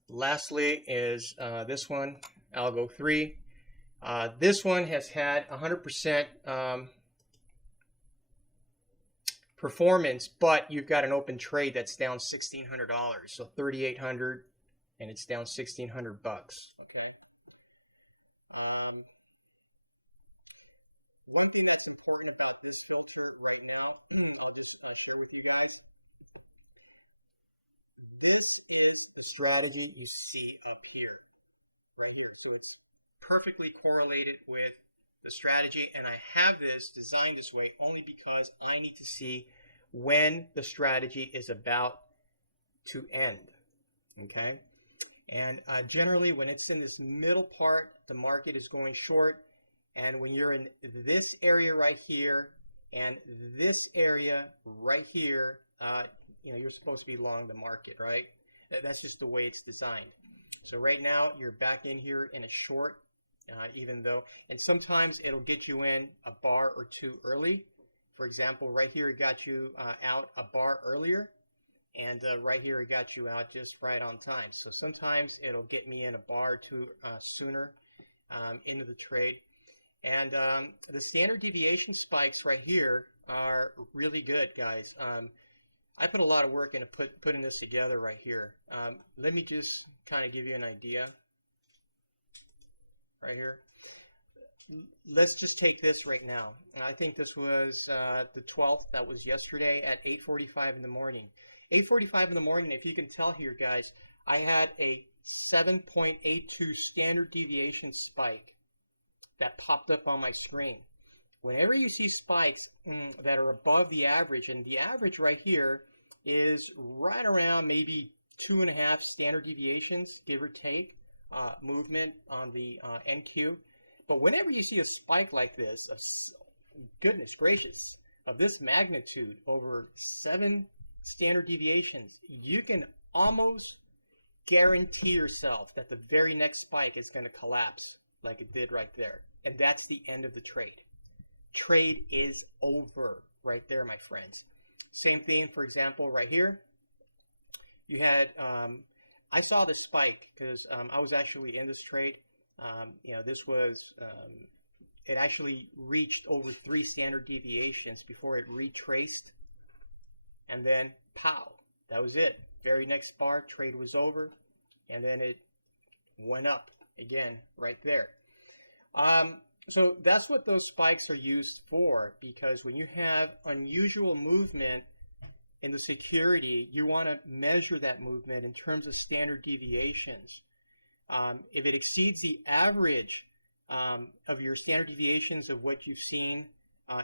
Lastly is this one, Algo 3. This one has had 100% performance, but you've got an open trade that's down $1,600, so 3,800, and it's down $1,600 bucks. Okay. one thing that's important about this filter right now, I'll just share with you guys. This is the strategy you see up here, right here. So it's perfectly correlated with the strategy, and I have this designed this way only because I need to see when the strategy is about to end. Okay, and generally when it's in this middle part, the market is going short, and when you're in this area right here and this area right here, you're supposed to be long the market, right? That's just the way it's designed. So right now you're back in here in a short, even though, and sometimes it'll get you in a bar or two early. For example, right here it got you out a bar earlier, and right here it got you out just right on time. So sometimes it'll get me in a bar or two sooner into the trade. And the standard deviation spikes right here are really good, guys. I put a lot of work into putting this together right here. Let me just kind of give you an idea right here. Let's just take this right now. I think this was the 12th. That was yesterday at 8:45 in the morning. 8:45 in the morning, if you can tell here, guys, I had a 7.82 standard deviation spike that popped up on my screen. Whenever you see spikes that are above the average, and the average right here is right around maybe 2.5 standard deviations, give or take, movement on the NQ. But whenever you see a spike like this, goodness gracious, of this magnitude over 7 standard deviations, you can almost guarantee yourself that the very next spike is going to collapse like it did right there. And that's the end of the trade. Trade is over right there, my friends. Same thing, for example, right here. You had, I saw this spike because I was actually in this trade. This was, it actually reached over 3 standard deviations before it retraced. And then, pow, that was it. Very next bar, trade was over. And then it went up again right there. So that's what those spikes are used for, because when you have unusual movement in the security, you want to measure that movement in terms of standard deviations. If it exceeds the average of your standard deviations of what you've seen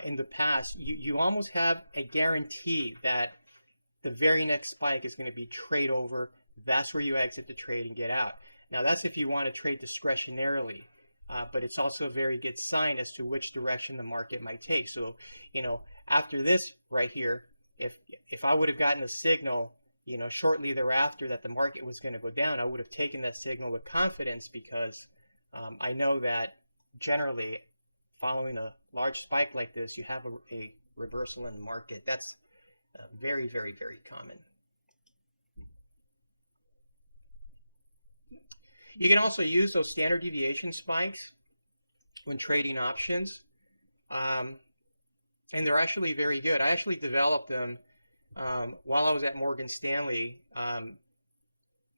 in the past, you almost have a guarantee that the very next spike is going to be trade over. That's where you exit the trade and get out. Now, that's if you want to trade discretionarily. But it's also a very good sign as to which direction the market might take. So, after this right here, if I would have gotten a signal, shortly thereafter that the market was going to go down, I would have taken that signal with confidence, because I know that generally following a large spike like this, you have a reversal in the market. That's very, very, very common. You can also use those standard deviation spikes when trading options, and they're actually very good. I actually developed them while I was at Morgan Stanley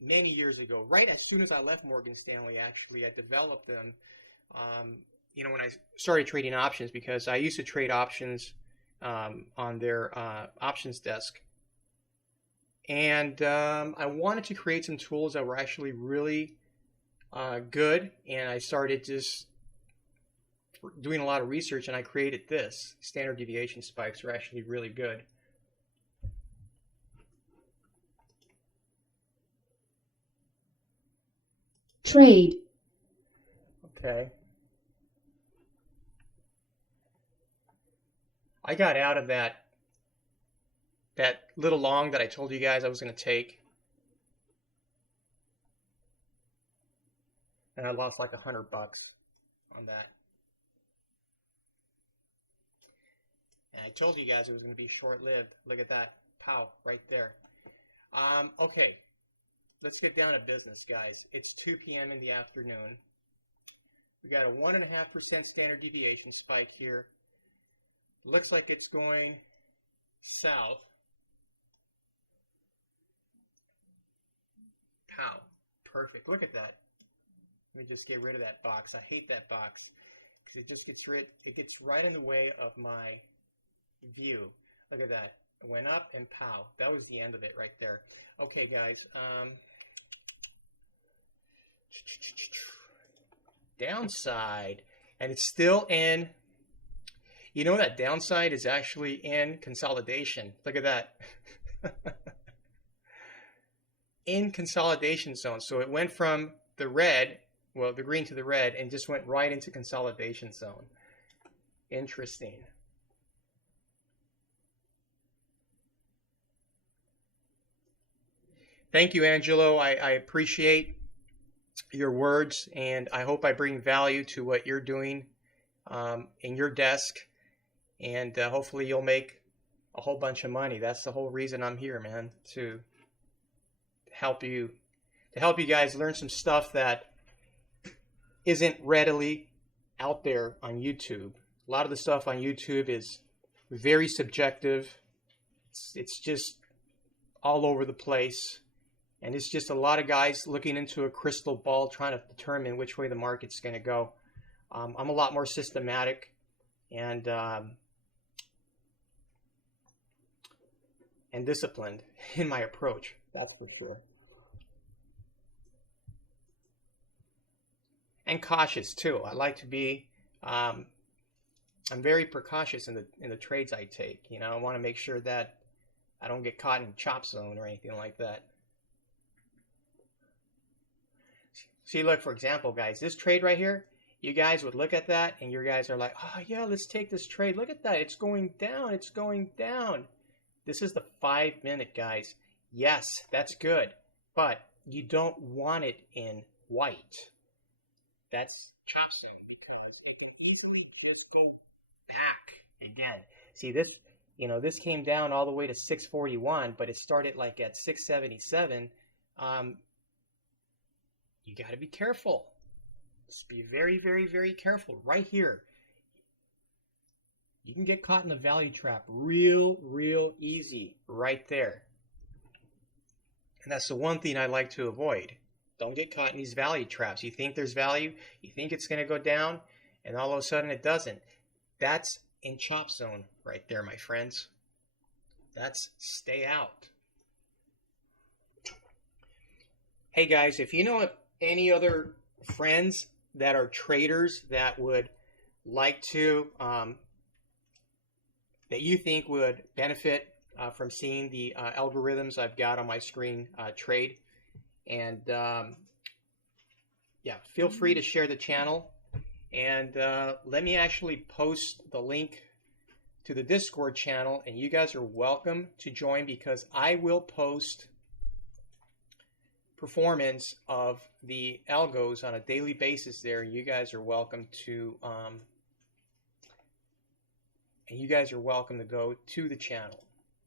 many years ago. Right as soon as I left Morgan Stanley, actually, I developed them, when I started trading options, because I used to trade options on their options desk. And I wanted to create some tools that were actually really good, and I started just doing a lot of research, and I created this. Standard deviation spikes are actually really good. Trade. Okay. I got out of that little long that I told you guys I was going to take. And I lost like $100 on that. And I told you guys it was going to be short-lived. Look at that. Pow, right there. Okay, let's get down to business, guys. It's 2 p.m. in the afternoon. We got a 1.5% standard deviation spike here. Looks like it's going south. Pow, perfect. Look at that. Let me just get rid of that box. I hate that box because it gets right in the way of my view. Look at that. It went up and pow. That was the end of it right there. Okay, guys. Downside, and it's still in. You know that downside is actually in consolidation. Look at that. In consolidation zone. So it went from the red, well, the green to the red, and just went right into consolidation zone. Interesting. Thank you, Angelo. I appreciate your words, and I hope I bring value to what you're doing in your desk, and hopefully you'll make a whole bunch of money. That's the whole reason I'm here, man, to help you guys learn some stuff that isn't readily out there on YouTube. A lot of the stuff on YouTube is very subjective. It's just all over the place. And it's just a lot of guys looking into a crystal ball trying to determine which way the market's going to go. I'm a lot more systematic and disciplined in my approach. That's for sure. And cautious too. I like to be. I'm very precautious in the trades I take. You know, I want to make sure that I don't get caught in chop zone or anything like that. See, look, for example, guys, this trade right here, you guys would look at that and your guys are like, oh, yeah, let's take this trade. Look at that. It's going down. It's going down. This is the 5-minute, guys. Yes, that's good. But you don't want it in white. That's chop zone because it can easily just go back again. See, this, you know, this came down all the way to 641, but it started like at 677. You got to be careful. Just be very, very, very careful. Right here, you can get caught in a value trap real easy right there. And that's the one thing I like to avoid. Don't get caught in these value traps. You think there's value, you think it's going to go down, and all of a sudden it doesn't. That's in chop zone right there, my friends. That's stay out. Hey guys, if you know any other friends that are traders that would like to, that you think would benefit from seeing the algorithms I've got on my screen trade, and yeah, feel free to share the channel, and let me actually post the link to the Discord channel, and you guys are welcome to join because I will post performance of the algos on a daily basis there. You guys are welcome to go to the channel,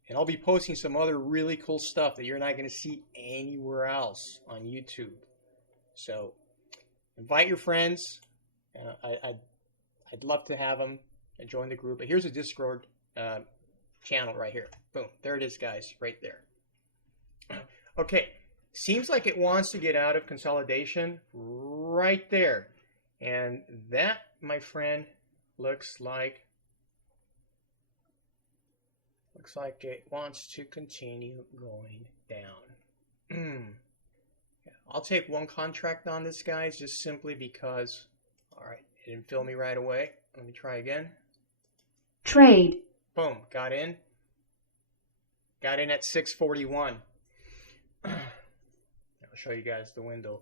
and I'll be posting some other really cool stuff that you're not going to see anywhere else on YouTube. So invite your friends. I'd love to have them join the group. But here's a Discord channel right here. Boom, there it is, guys, right there. Okay. Seems like it wants to get out of consolidation right there. And that, my friend, looks like it wants to continue going down. I'll take one contract on this, guys, just simply because, all right, it didn't fill me right away. Let me try again. Trade. Boom, got in. Got in at 641. I'll show you guys the window.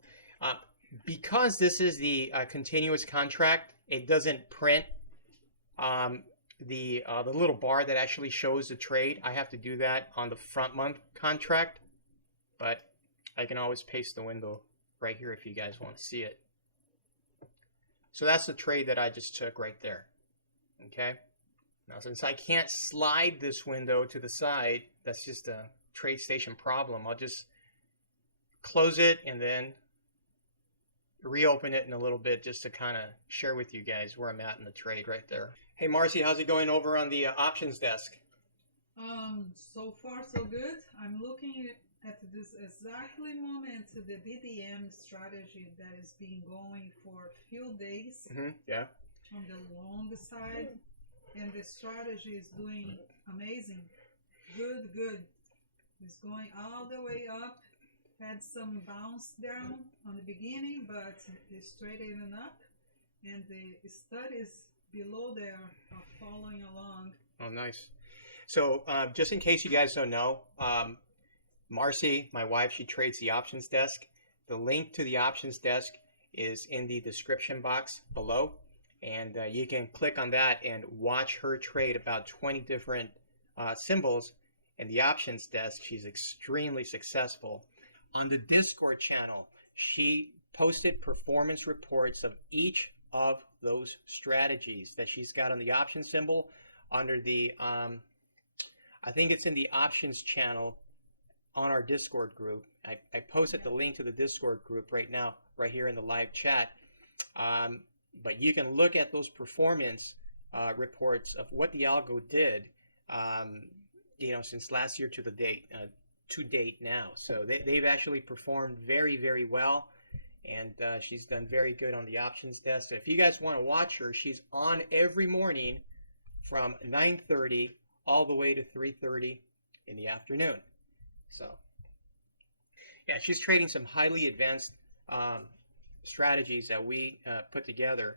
Because this is the continuous contract, it doesn't print the little bar that actually shows the trade. I have to do that on the front month contract, but I can always paste the window right here if you guys want to see it. So that's the trade that I just took right there. Okay. Now, since I can't slide this window to the side, that's just a Tradestation problem. I'll just close it and then reopen it in a little bit just to kind of share with you guys where I'm at in the trade right there. Hey Marcy, how's it going over on the options desk? So far so good. I'm looking at this exactly moment the DDM strategy that has been going for a few days. Yeah. on the long side, and the strategy is doing amazing. Good. It's going all the way up. Had some bounce down on the beginning, but it's straightening up, and the studies below there are following along. Oh, nice. So just in case you guys don't know, Marcy, my wife, she trades the options desk. The link to the options desk is in the description box below, and you can click on that and watch her trade about 20 different symbols in the options desk. She's extremely successful. On the Discord channel, she posted performance reports of each of those strategies that she's got on the option symbol under the, I think it's in the options channel on our Discord group. I posted the link to the Discord group right now, right here in the live chat. But you can look at those performance reports of what the algo did, since last year to date now. So they've actually performed very, very well, and she's done very good on the options desk. So if you guys want to watch her, she's on every morning from 9:30 all the way to 3:30 in the afternoon. So yeah, she's trading some highly advanced strategies that we put together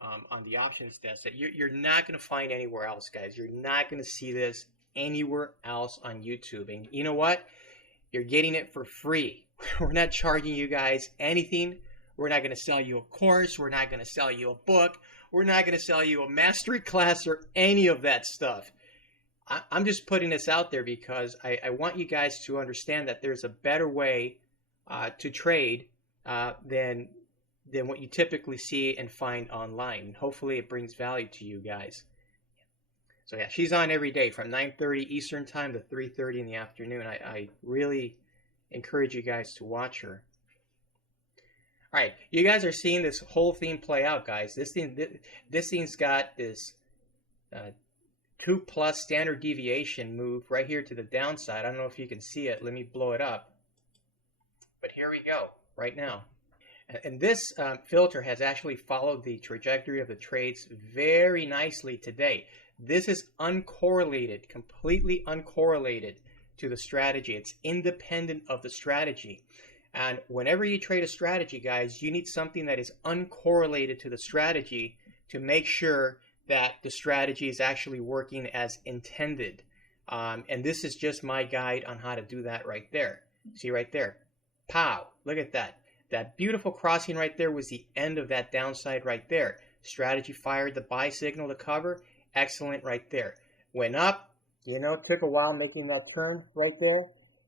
on the options desk that you're not going to find anywhere else, guys. You're not going to see this anywhere else on YouTube. And you know what? You're getting it for free. We're not charging you guys anything. We're not going to sell you a course. We're not going to sell you a book. We're not going to sell you a mastery class or any of that stuff. I'm just putting this out there because I want you guys to understand that there's a better way to trade than what you typically see and find online. Hopefully it brings value to you guys. So yeah, she's on every day from 9:30 Eastern time to 3:30 in the afternoon. I really encourage you guys to watch her. All right, you guys are seeing this whole thing play out, guys. This thing's got this 2+ standard deviation move right here to the downside. I don't know if you can see it. Let me blow it up. But here we go, right now. And this filter has actually followed the trajectory of the trades very nicely today. This is uncorrelated, completely uncorrelated to the strategy. It's independent of the strategy. And whenever you trade a strategy, guys, you need something that is uncorrelated to the strategy to make sure that the strategy is actually working as intended. And this is just my guide on how to do that right there. See right there? Pow! Look at that. That beautiful crossing right there was the end of that downside right there. Strategy fired the buy signal to cover. Excellent right there. Went up, took a while making that turn right there.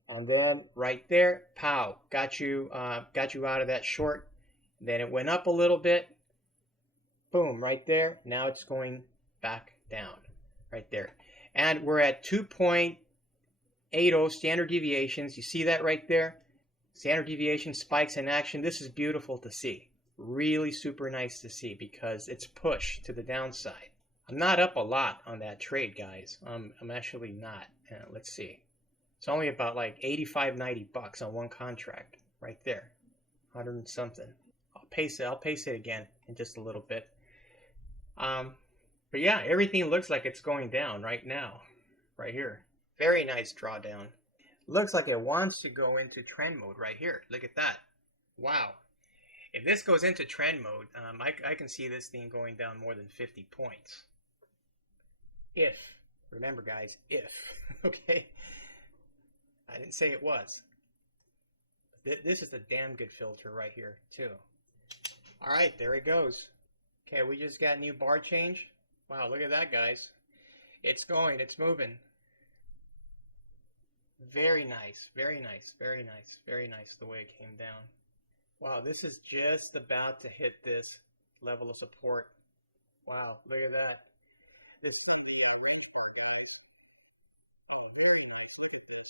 And then right there, pow, got you out of that short. Then it went up a little bit. Boom, right there. Now it's going back down right there. And we're at 2.80 standard deviations. You see that right there? Standard deviation spikes in action. This is beautiful to see. Really super nice to see because it's pushed to the downside. I'm not up a lot on that trade, guys. I'm actually not. Let's see. It's only about like 85, 90 bucks on one contract right there. 100 and something. I'll paste it again in just a little bit. But yeah, everything looks like it's going down right now. Right here. Very nice drawdown. Looks like it wants to go into trend mode right here. Look at that. Wow. If this goes into trend mode, I can see this thing going down more than 50 points. Remember guys, if, okay? I didn't say it was. This is a damn good filter right here too. All right, there it goes. Okay, we just got new bar change. Wow, look at that, guys. It's going, it's moving. Very nice, very nice, very nice, very nice the way it came down. Wow, this is just about to hit this level of support. Wow, look at that. This is the range bar, guys. Oh, very nice. Look at this.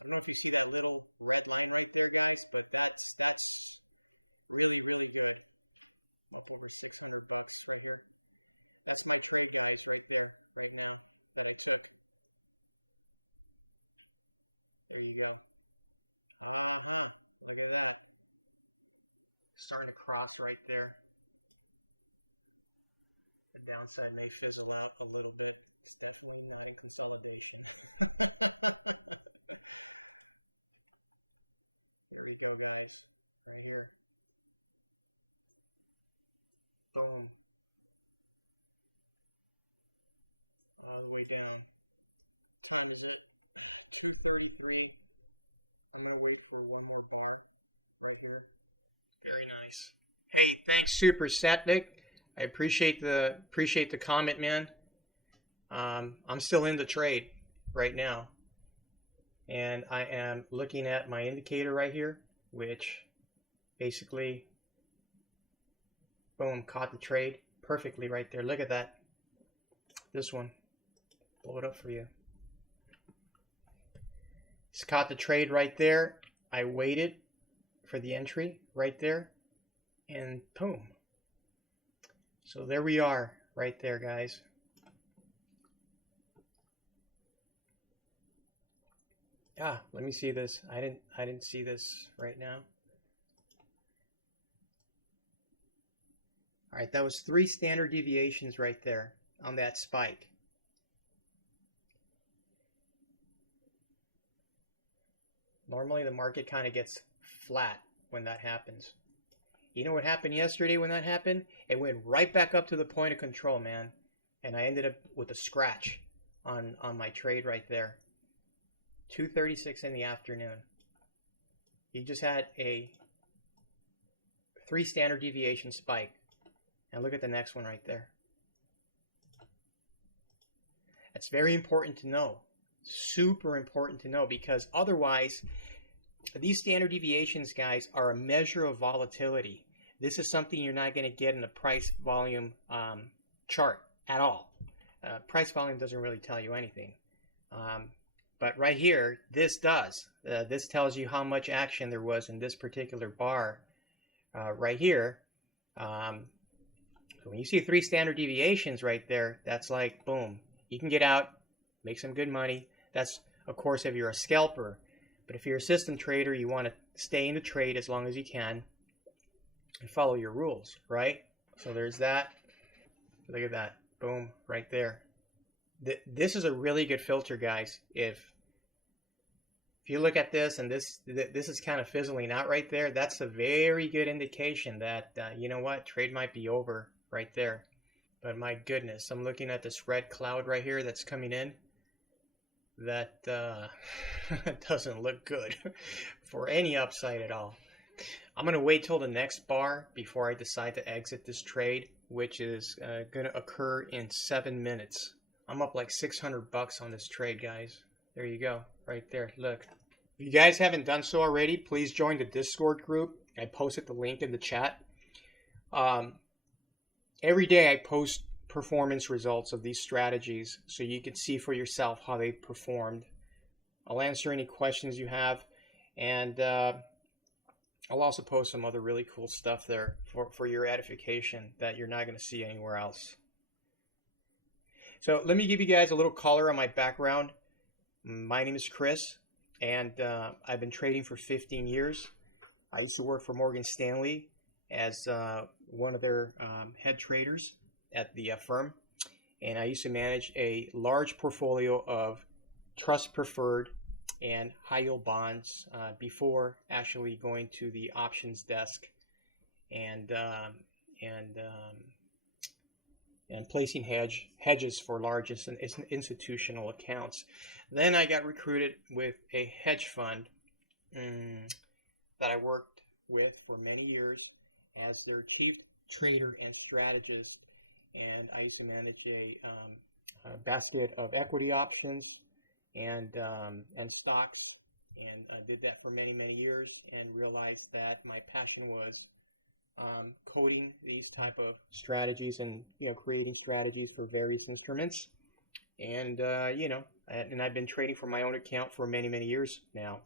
I don't know if you see that little red line right there, guys, but that's really, really good. Over 600 bucks right here. That's my trade, guys, right there, right now, that I took. There you go. Look at that. starting to cross right there. The downside may fizzle out a little bit. Definitely not in consolidation. There we go, guys. Right here. Boom. All the way down. Time is good. 233. I'm gonna wait for one more bar right here. Very nice. Hey, thanks, Super Satnik. I appreciate the comment, man. I'm still in the trade right now, and I am looking at my indicator right here, which basically, boom, caught the trade perfectly right there. Look at that. This one, blow it up for you. It's caught the trade right there. I waited for the entry right there, and boom. So there we are right there, guys. Let me see this. I didn't see this right now. All right, that was 3 standard deviations right there on that spike. Normally the market kind of gets flat when that happens. You know what happened yesterday when that happened? It went right back up to the point of control, man. And I ended up with a scratch on my trade right there. 2:36 in the afternoon. You just had a 3 standard deviation spike. And look at the next one right there. That's very important to know. Super important to know, because otherwise, these standard deviations, guys, are a measure of volatility. This is something you're not going to get in a price volume chart at all. Price volume doesn't really tell you anything. But right here, this does. This tells you how much action there was in this particular bar right here. So when you see 3 standard deviations right there, that's like, boom, you can get out, make some good money. That's, of course, if you're a scalper. But if you're a system trader, you want to stay in the trade as long as you can and follow your rules, right? So there's that. Look at that. Boom, right there. This is a really good filter, guys. If you look at this and this is kind of fizzling out right there, that's a very good indication that, you know what, trade might be over right there. But my goodness, I'm looking at this red cloud right here that's coming in. That doesn't look good for any upside at all. I'm going to wait till the next bar before I decide to exit this trade, which is going to occur in 7 minutes. I'm up like $600 on this trade, guys. There you go, right there. Look. If you guys haven't done so already, please join the Discord group. I posted the link in the chat. Every day I post performance results of these strategies so you can see for yourself how they performed. I'll answer any questions you have, and I'll also post some other really cool stuff there for your edification that you're not going to see anywhere else. So let me give you guys a little color on my background. My name is Chris, and I've been trading for 15 years. I used to work for Morgan Stanley as one of their head traders at the firm, and I used to manage a large portfolio of trust preferred and high yield bonds before actually going to the options desk and placing hedges for large institutional accounts. Then I got recruited with a hedge fund that I worked with for many years as their chief trader and strategist. And I used to manage a basket of equity options and stocks, and I did that for many years, and realized that my passion was coding these type of strategies and creating strategies for various instruments, and and I've been trading for my own account for many years now.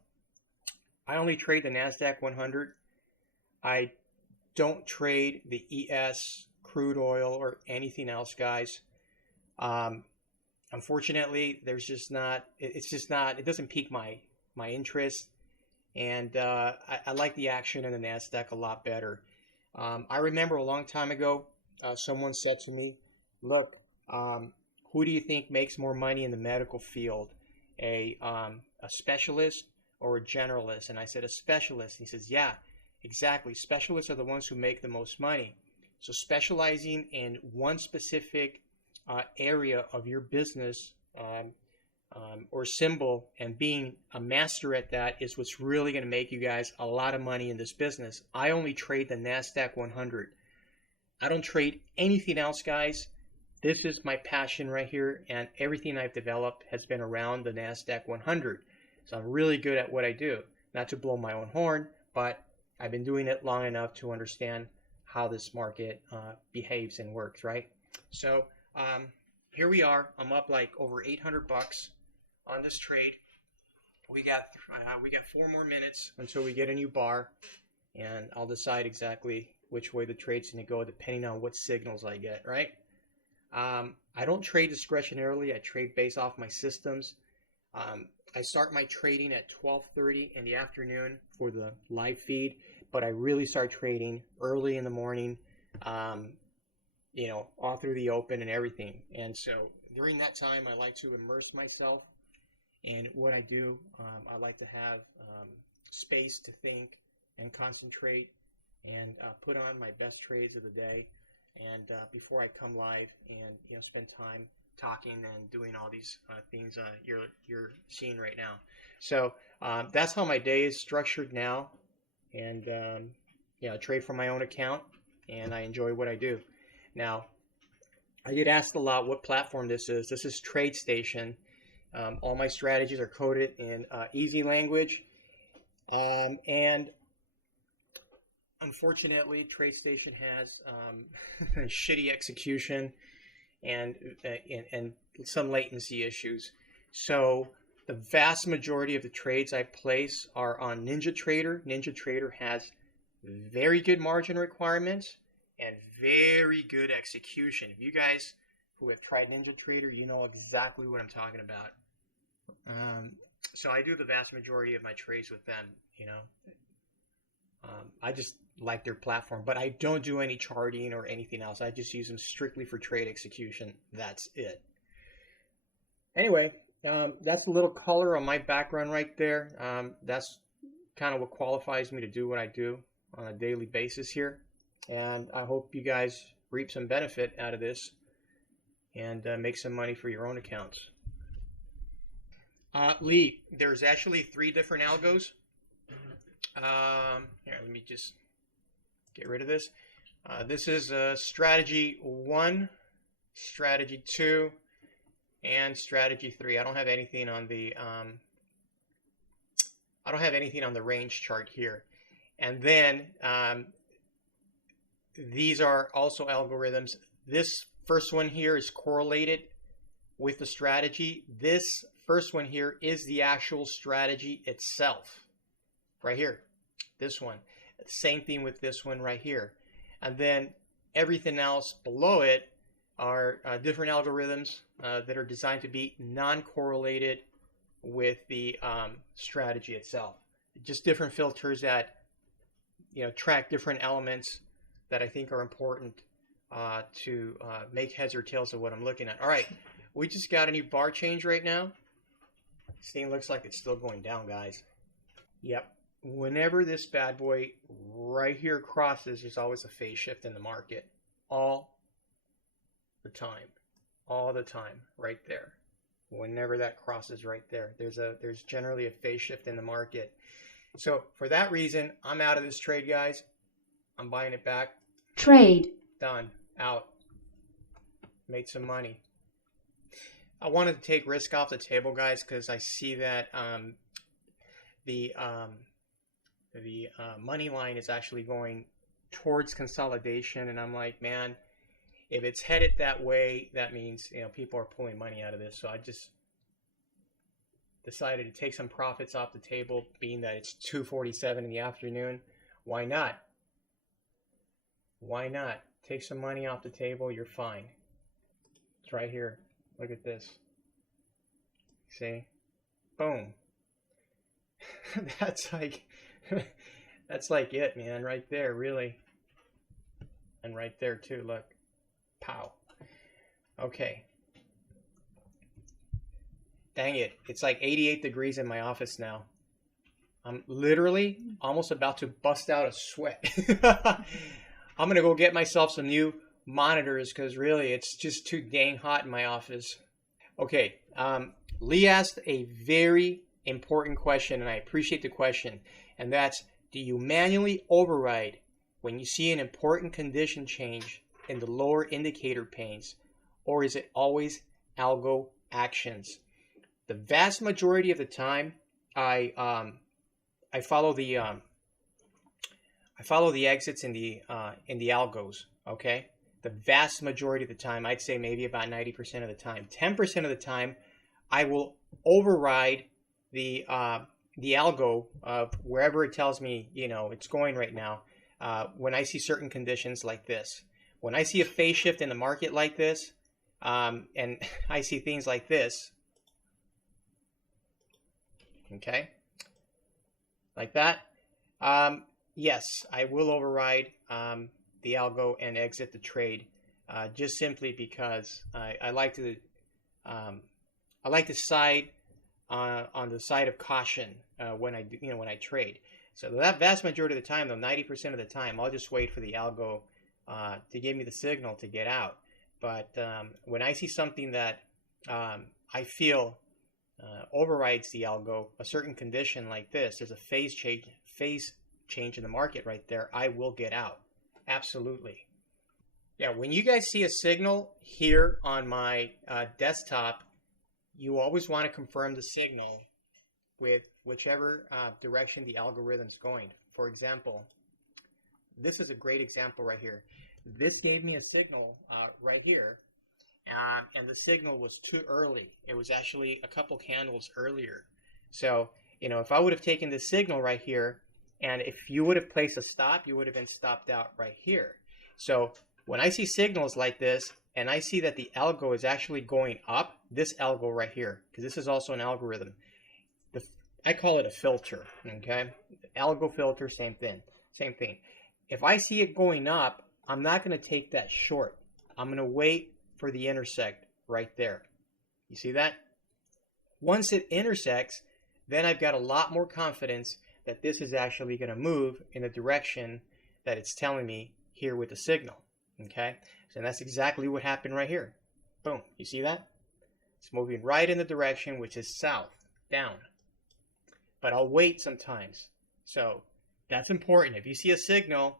I only trade the Nasdaq 100. I don't trade the ES, crude oil, or anything else, guys. Unfortunately, there's just not. It doesn't pique my interest, and I like the action in the Nasdaq a lot better. I remember a long time ago, someone said to me, look, who do you think makes more money in the medical field? A specialist or a generalist? And I said, a specialist. And he says, yeah, exactly. Specialists are the ones who make the most money. So specializing in one specific area of your business or symbol and being a master at that is what's really going to make you guys a lot of money in this business. I only trade the Nasdaq 100. I don't trade anything else, guys. This is my passion right here, and everything I've developed has been around the Nasdaq 100. So I'm really good at what I do. Not to blow my own horn, but I've been doing it long enough to understand how this market behaves and works, right? So here we are. I'm up like over 800 bucks on this trade. We got 4 more minutes until we get a new bar, and I'll decide exactly which way the trade's going to go depending on what signals I get, right? I don't trade discretionarily. I trade based off my systems. I start my trading at 12:30 in the afternoon for the live feed, but I really start trading early in the morning, all through the open and everything. And so during that time, I like to immerse myself in what I do. I like to have space to think and concentrate and put on my best trades of the day. And before I come live and spend time talking and doing all these things you're seeing right now. So that's how my day is structured now. And I trade from my own account, and I enjoy what I do. Now, I get asked a lot what platform this is. This is Tradestation. All my strategies are coded in easy language, and unfortunately, Tradestation has shitty execution and some latency issues. So the vast majority of the trades I place are on NinjaTrader. NinjaTrader has very good margin requirements and very good execution. If you guys who have tried NinjaTrader, you know exactly what I'm talking about. So I do the vast majority of my trades with them, I just like their platform, but I don't do any charting or anything else. I just use them strictly for trade execution. That's it. Anyway, that's a little color on my background right there. That's kind of what qualifies me to do what I do on a daily basis here. And I hope you guys reap some benefit out of this and make some money for your own accounts. Lee, there's actually 3 different algos. Here, let me just get rid of this. This is strategy 1, strategy 2, and strategy 3. I don't have anything on the range chart here. And then these are also algorithms. This first one here is correlated with the strategy. This first one here is the actual strategy itself. Right here, this one. Same thing with this one right here. And then everything else below it are different algorithms that are designed to be non-correlated with the strategy itself. Just different filters that track different elements that I think are important to make heads or tails of what I'm looking at. All right, we just got a new bar change right now. This thing looks like it's still going down, guys. Yep. Whenever this bad boy right here crosses, there's always a phase shift in the market. All the time. All the time. Right there. Whenever that crosses right there, there's generally a phase shift in the market. So for that reason, I'm out of this trade, guys. I'm buying it back. Trade. Done. Out. Made some money. I wanted to take risk off the table, guys, because I see that the money line is actually going towards consolidation, and I'm like, man, if it's headed that way, that means people are pulling money out of this. So I just decided to take some profits off the table, being that it's 2:47 in the afternoon. Why not? Why not? Take some money off the table. You're fine. It's right here. Look at this. See? Boom. That's like it, man, right there, really. And right there too, look. Pow. Okay. Dang it. It's like 88 degrees in my office now. I'm literally almost about to bust out a sweat. I'm going to go get myself some new monitors because really it's just too dang hot in my office. Okay. Lee asked a very important question, and I appreciate the question. And that's, do you manually override when you see an important condition change in the lower indicator panes, or is it always algo actions? The vast majority of the time, I follow the exits in the algos. Okay, the vast majority of the time, I'd say maybe about 90% of the time. 10% of the time, I will override the algo of wherever it tells me it's going right now. When I see certain conditions like this, when I see a phase shift in the market like this, and I see things like this, okay, like that, yes, I will override the algo and exit the trade, just simply because I like to side on the side of caution when I trade. So that vast majority of the time, though, 90% of the time, I'll just wait for the algo to give me the signal to get out. But when I see something that I feel overrides the algo, a certain condition like this, there's a phase change in the market right there, I will get out. Absolutely. Yeah, when you guys see a signal here on my desktop, you always want to confirm the signal with whichever direction the algorithm is going. For example, this is a great example right here. This gave me a signal right here, and the signal was too early. It was actually a couple candles earlier. So, if I would have taken this signal right here, and if you would have placed a stop, you would have been stopped out right here. So when I see signals like this, and I see that the algo is actually going up, this algo right here, because this is also an algorithm, I call it a filter, okay? Algo filter, same thing. If I see it going up, I'm not going to take that short. I'm going to wait for the intersect right there. You see that? Once it intersects, then I've got a lot more confidence that this is actually going to move in the direction that it's telling me here with the signal, okay? So that's exactly what happened right here. Boom, you see that? It's moving right in the direction which is south, down. But I'll wait sometimes. So that's important. If you see a signal,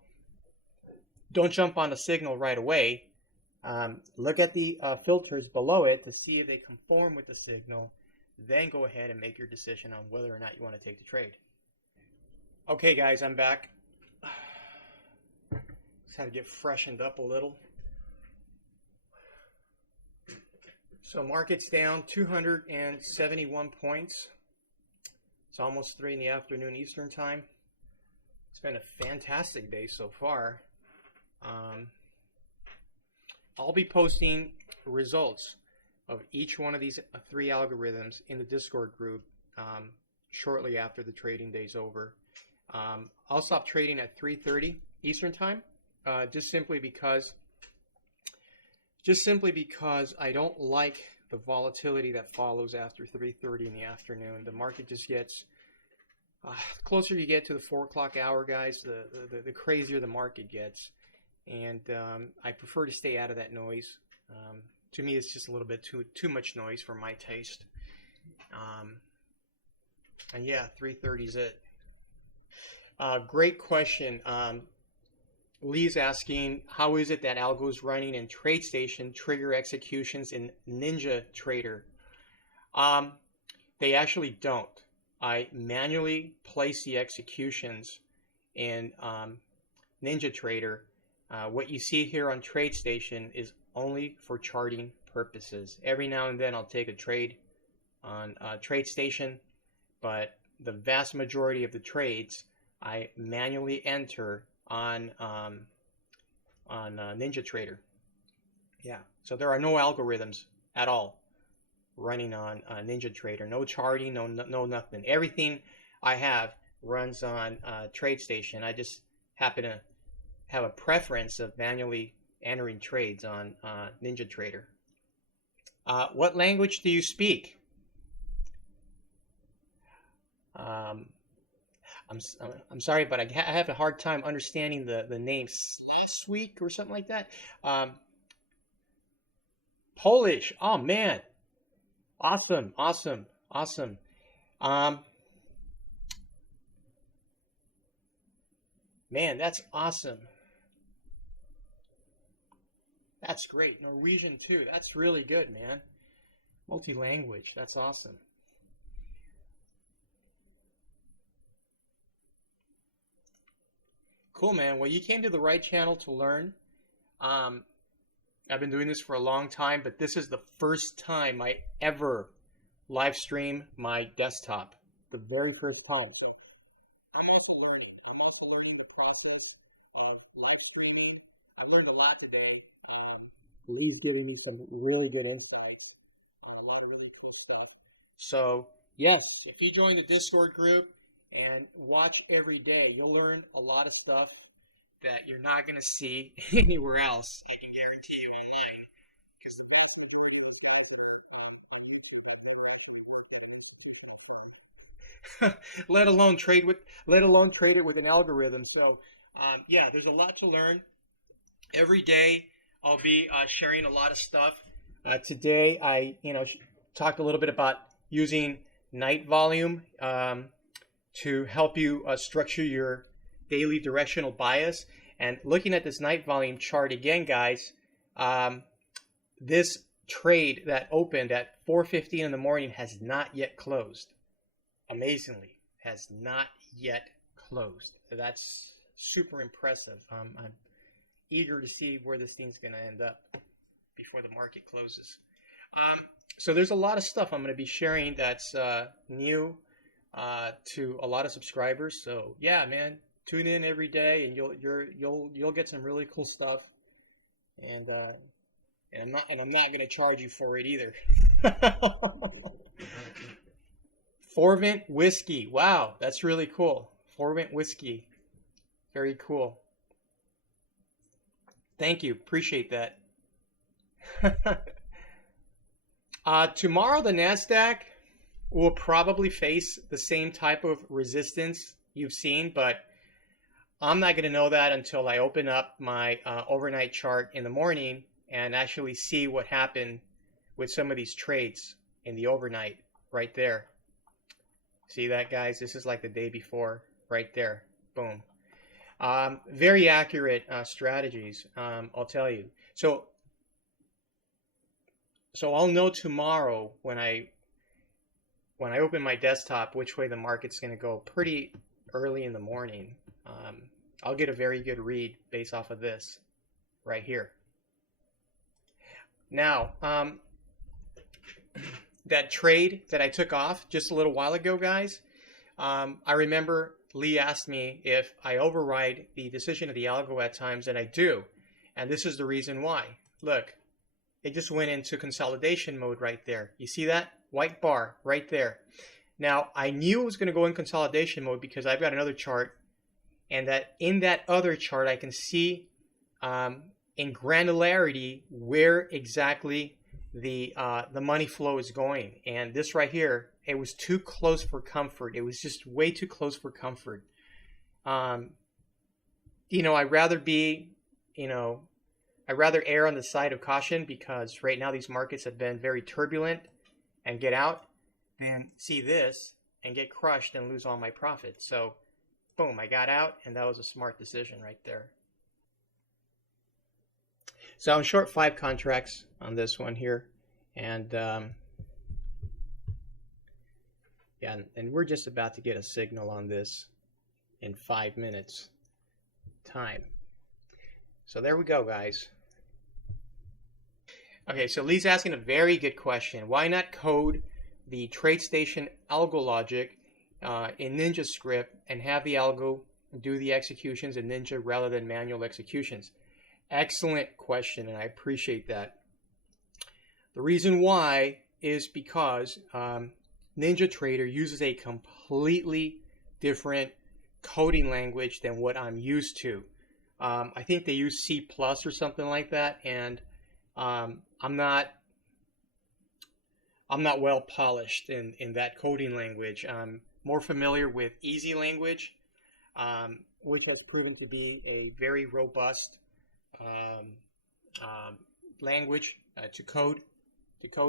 don't jump on the signal right away. Look at the filters below it to see if they conform with the signal. Then go ahead and make your decision on whether or not you want to take the trade. Okay, guys, I'm back. Just had to get freshened up a little. So market's down 271 points. It's almost 3 in the afternoon Eastern time. It's been a fantastic day so far. I'll be posting results of each one of these 3 algorithms in the Discord group shortly after the trading day's over. I'll stop trading at 3:30 Eastern time, just simply because I don't like the volatility that follows after 3:30 in the afternoon. The market just gets closer you get to the 4 o'clock hour, guys, the crazier the market gets. And I prefer to stay out of that noise. To me, it's just a little bit too much noise for my taste. And yeah, 3:30 is it. Great question. Lee's asking, how is it that algos running in Tradestation trigger executions in NinjaTrader? They actually don't. I manually place the executions in NinjaTrader. What you see here on Tradestation is only for charting purposes. Every now and then I'll take a trade on Tradestation, but the vast majority of the trades I manually enter on NinjaTrader. Yeah, so there are no algorithms at all running on NinjaTrader. No charting, no nothing. Everything I have runs on Tradestation. I just happen to have a preference of manually entering trades on NinjaTrader. What language do you speak? I'm sorry, but I have a hard time understanding the name Sweek or something like that. Polish. Oh man, awesome, awesome, awesome. Man, that's awesome. That's great. Norwegian too. That's really good, man. Multi-language. That's awesome. Cool, man. Well, you came to the right channel to learn. I've been doing this for a long time, but this is the first time I ever live stream my desktop. The very first time. So I'm also learning. I'm also learning the process of live streaming. I learned a lot today. Lee's giving me some really good insight on a lot of really cool stuff. So, yes, if you join the Discord group and watch every day, you'll learn a lot of stuff that you're not going to see anywhere else, I can guarantee you online. Because the vast majority of what's out there let alone trade it with an algorithm. So, yeah, there's a lot to learn. Every day I'll be sharing a lot of stuff. Today I talked a little bit about using night volume to help you structure your daily directional bias. And looking at this night volume chart again, guys, this trade that opened at 4:15 in the morning has not yet closed. Amazingly, has not yet closed. That's super impressive. I'm eager to see where this thing's going to end up before the market closes. So there's a lot of stuff I'm going to be sharing that's new to a lot of subscribers. So yeah, man, tune in every day, and you'll get some really cool stuff. And I'm not going to charge you for it either. Forvent whiskey. Wow, that's really cool. Forvent whiskey. Very cool. Thank you. Appreciate that. Tomorrow, the Nasdaq will probably face the same type of resistance you've seen, but I'm not going to know that until I open up my overnight chart in the morning and actually see what happened with some of these trades in the overnight right there. See that, guys? This is like the day before right there. Boom. Very accurate strategies, I'll tell you. So I'll know tomorrow when I open my desktop which way the market's going to go pretty early in the morning. I'll get a very good read based off of this right here. Now, that trade that I took off just a little while ago, guys, I remember Lee asked me if I override the decision of the algo at times, and I do. And this is the reason why. Look, it just went into consolidation mode right there. You see that? White bar right there. Now, I knew it was going to go in consolidation mode because I've got another chart, and that in that other chart I can see in granularity where exactly the money flow is going. And this right here, it was too close for comfort. It was just way too close for comfort. I'd rather be, I'd rather err on the side of caution, because right now these markets have been very turbulent, and get out than see this and get crushed and lose all my profit. So boom, I got out, and that was a smart decision right there. So I'm short 5 contracts on this one here, and yeah, and we're just about to get a signal on this in 5 minutes time. So there we go, guys. Okay, so Lee's asking a very good question. Why not code the Tradestation Algologic in Ninja script and have the algo do the executions in Ninja rather than manual executions? Excellent question, and I appreciate that. The reason why is because NinjaTrader uses a completely different coding language than what I'm used to. I think they use C plus or something like that, and I'm not well polished in that coding language. I'm more familiar with easy language, which has proven to be a very robust um, language to code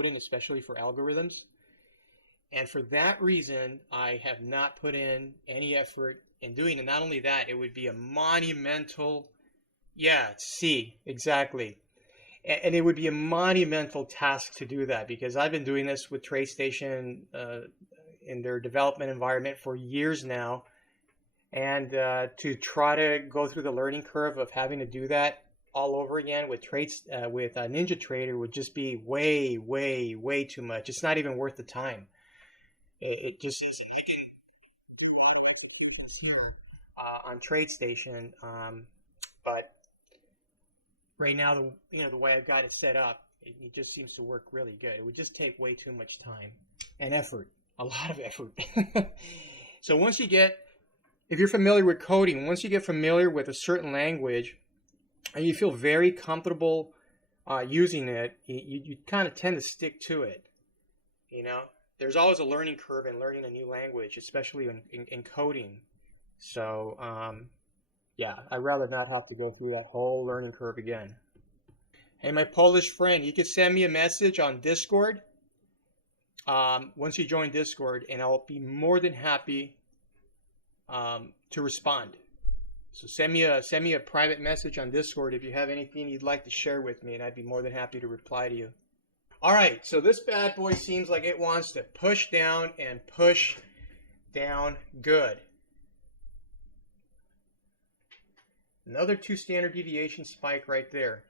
in, especially for algorithms. And for that reason, I have not put in any effort in doing it. Not only that, it would be a monumental, yeah, C, exactly. And it would be a monumental task to do that, because I've been doing this with Tradestation in their development environment for years now. And to try to go through the learning curve of having to do that all over again with Ninja Trader would just be way, way, way too much. It's not even worth the time. It just isn't. You can do a lot of executions on Tradestation, but right now, the way I've got it set up, it just seems to work really good. It would just take way too much time and effort, a lot of effort. So if you're familiar with coding, once you get familiar with a certain language, and you feel very comfortable using it, you kind of tend to stick to it. There's always a learning curve in learning a new language, especially in coding. So, yeah, I'd rather not have to go through that whole learning curve again. Hey, my Polish friend, you can send me a message on Discord once you join Discord, and I'll be more than happy to respond. So send me a private message on Discord if you have anything you'd like to share with me, and I'd be more than happy to reply to you. All right, so this bad boy seems like it wants to push down and push down good. Another 2 standard deviation spike right there.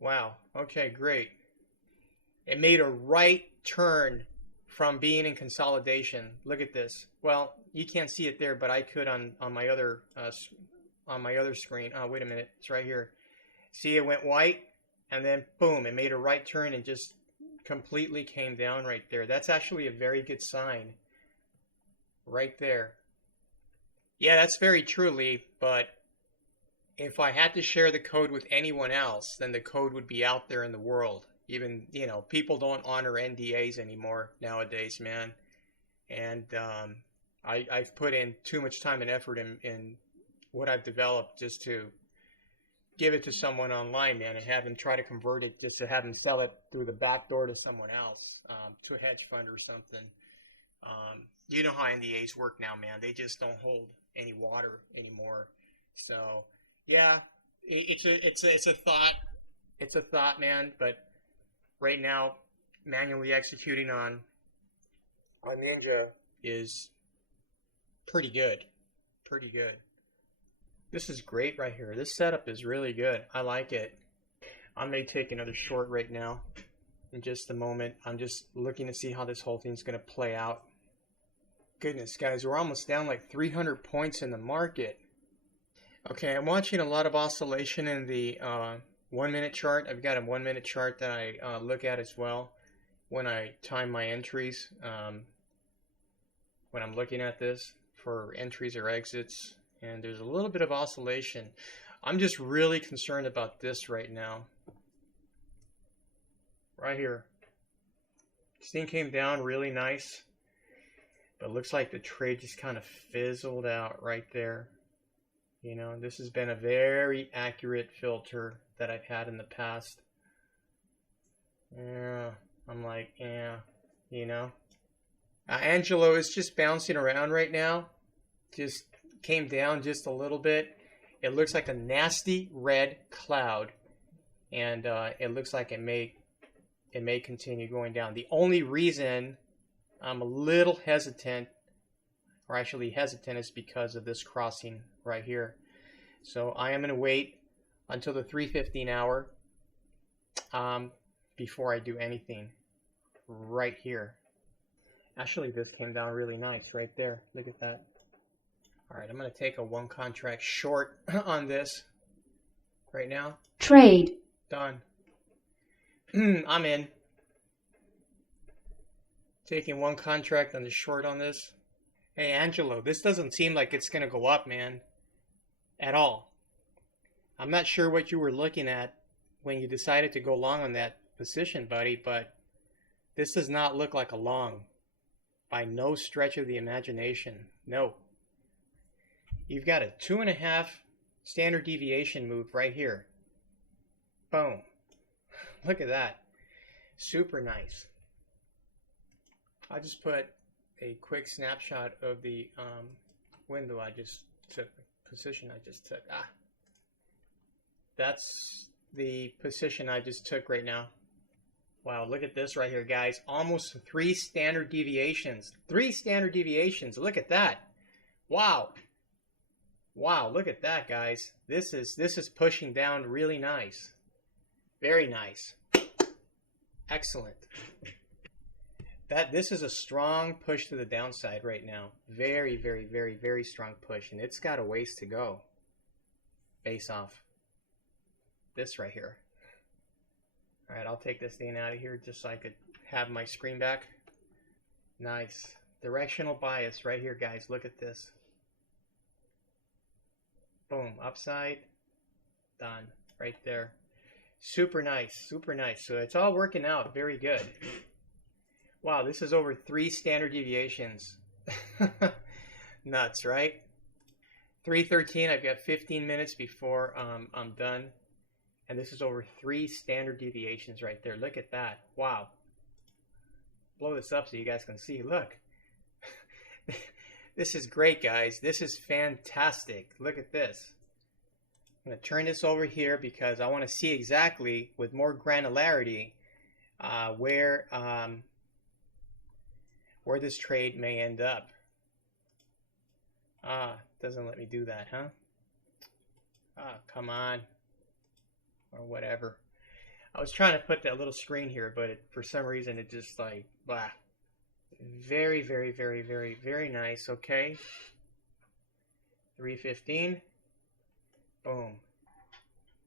Wow, okay, great. It made a right turn from being in consolidation. Look at this. Well, you can't see it there, but I could on my other screen. Oh, wait a minute, it's right here. See, it went white, and then boom, it made a right turn and just completely came down right there. That's actually a very good sign. Right there. Yeah, that's very true, Lee, but if I had to share the code with anyone else, then the code would be out there in the world. Even, people don't honor NDAs anymore nowadays, man. And I've put in too much time and effort in what I've developed just to give it to someone online, man, and have them try to convert it, just to have them sell it through the back door to someone else, to a hedge fund or something. You know how NDAs work now, man. They just don't hold any water anymore. So, yeah, it's a thought. It's a thought, man. But right now, manually executing on Ninja is pretty good. Pretty good. This is great right here. This setup is really good. I like it. I may take another short right now in just a moment. I'm just looking to see how this whole thing's going to play out. Goodness, guys, we're almost down like 300 points in the market. Okay, I'm watching a lot of oscillation in the 1 minute chart. I've got a 1 minute chart that I look at as well when I time my entries. When I'm looking at this for entries or exits, and there's a little bit of oscillation. I'm just really concerned about this right now. Right here. This thing came down really nice, but it looks like the trade just kind of fizzled out right there. This has been a very accurate filter that I've had in the past. Yeah, I'm like, yeah, Angelo is just bouncing around right now. Just came down just a little bit. It looks like a nasty red cloud, and it looks like it may continue going down. The only reason I'm a little hesitant, or actually hesitant, is because of this crossing right here. So I am going to wait until the 3:15 hour before I do anything right here. Actually, this came down really nice right there. Look at that. All right, I'm going to take a 1 contract short on this right now. Trade. Done. I'm in. Taking 1 contract on the short on this. Hey, Angelo, this doesn't seem like it's going to go up, man. at all. I'm not sure what you were looking at when you decided to go long on that position, buddy, but this does not look like a long by no stretch of the imagination. No. You've got a 2.5 standard deviation move right here. Boom. Look at that. Super nice. I just put a quick snapshot of the window I just took, position I just took. That's the position I just took right now. Wow, look at this right here, guys. Almost 3 standard deviations. 3 standard deviations. Look at that. Wow. Wow, look at that, guys. This is pushing down really nice. Very nice. Excellent. This is a strong push to the downside right now. Very, very, very, very strong push. And it's got a ways to go. Base off this right here. All right, I'll take this thing out of here just so I could have my screen back. Nice. Directional bias right here, guys. Look at this. Boom. Upside. Done. Right there. Super nice. Super nice. So it's all working out. Very good. Wow, this is over 3 standard deviations. Nuts, right? 3:13. I've got 15 minutes before I'm done. And this is over 3 standard deviations right there. Look at that. Wow. Blow this up so you guys can see. Look. This is great, guys. This is fantastic. Look at this. I'm going to turn this over here because I want to see exactly, with more granularity, where this trade may end up. Doesn't let me do that, huh? Come on. Or whatever. I was trying to put that little screen here, but for some reason it just like, blah. Very, very, very, very, very nice. Okay. 3:15. Boom.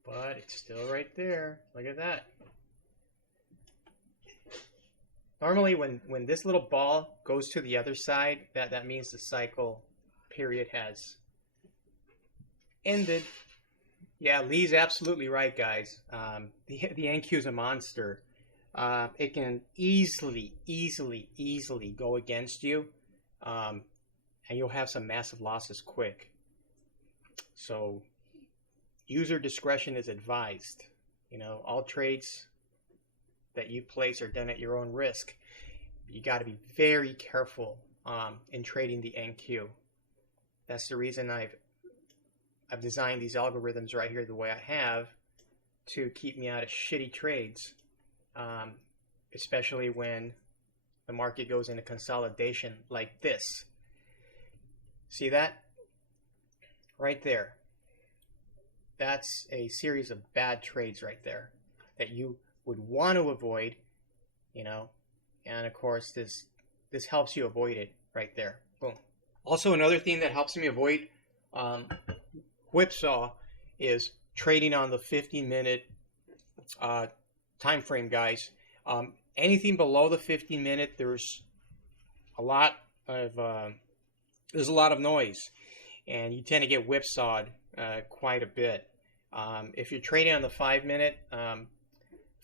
But it's still right there. Look at that. Normally when this little ball goes to the other side, that means the cycle period has ended. Yeah, Lee's absolutely right, guys. The NQ is a monster. It can easily go against you, and you'll have some massive losses quick. So, user discretion is advised. You know, all trades that you place are done at your own risk. You got to be very careful in trading the NQ. That's the reason I've designed these algorithms right here the way I have to keep me out of shitty trades, especially when the market goes into consolidation like this. See that? Right there. That's a series of bad trades right there that you would want to avoid, you know, and of course this helps you avoid it right there. Boom. Also, another thing that helps me avoid whipsaw is trading on the 15-minute time frame, guys. Anything below the 15-minute, there's a lot of noise, and you tend to get whipsawed quite a bit. If you're trading on the 5-minute,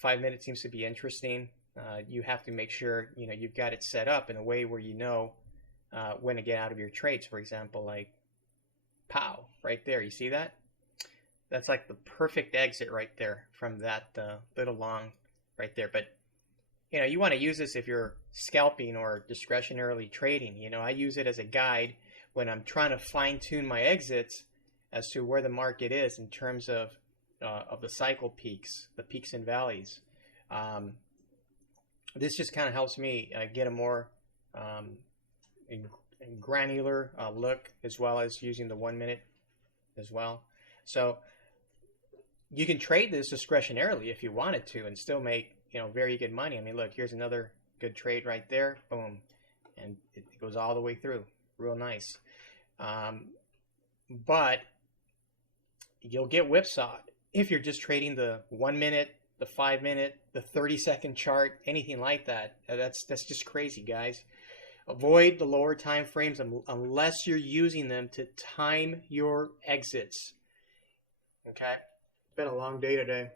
5-minute seems to be interesting. You have to make sure you've got it set up in a way where you know when to get out of your trades. For example, like pow, right there. You see that? That's like the perfect exit right there from that little long right there. But you want to use this if you're scalping or discretionarily trading. I use it as a guide when I'm trying to fine-tune my exits as to where the market is in terms of the cycle peaks, the peaks and valleys. This just kind of helps me get a more granular look, as well as using the 1 minute as well. So you can trade this discretionarily if you wanted to and still make very good money. I mean, look, here's another good trade right there. Boom. And it goes all the way through. Real nice. But you'll get whipsawed if you're just trading the 1 minute, the 5 minute, the 30-second chart, anything like that. That's just crazy, guys. Avoid the lower time frames unless you're using them to time your exits. Okay? It's been a long day today.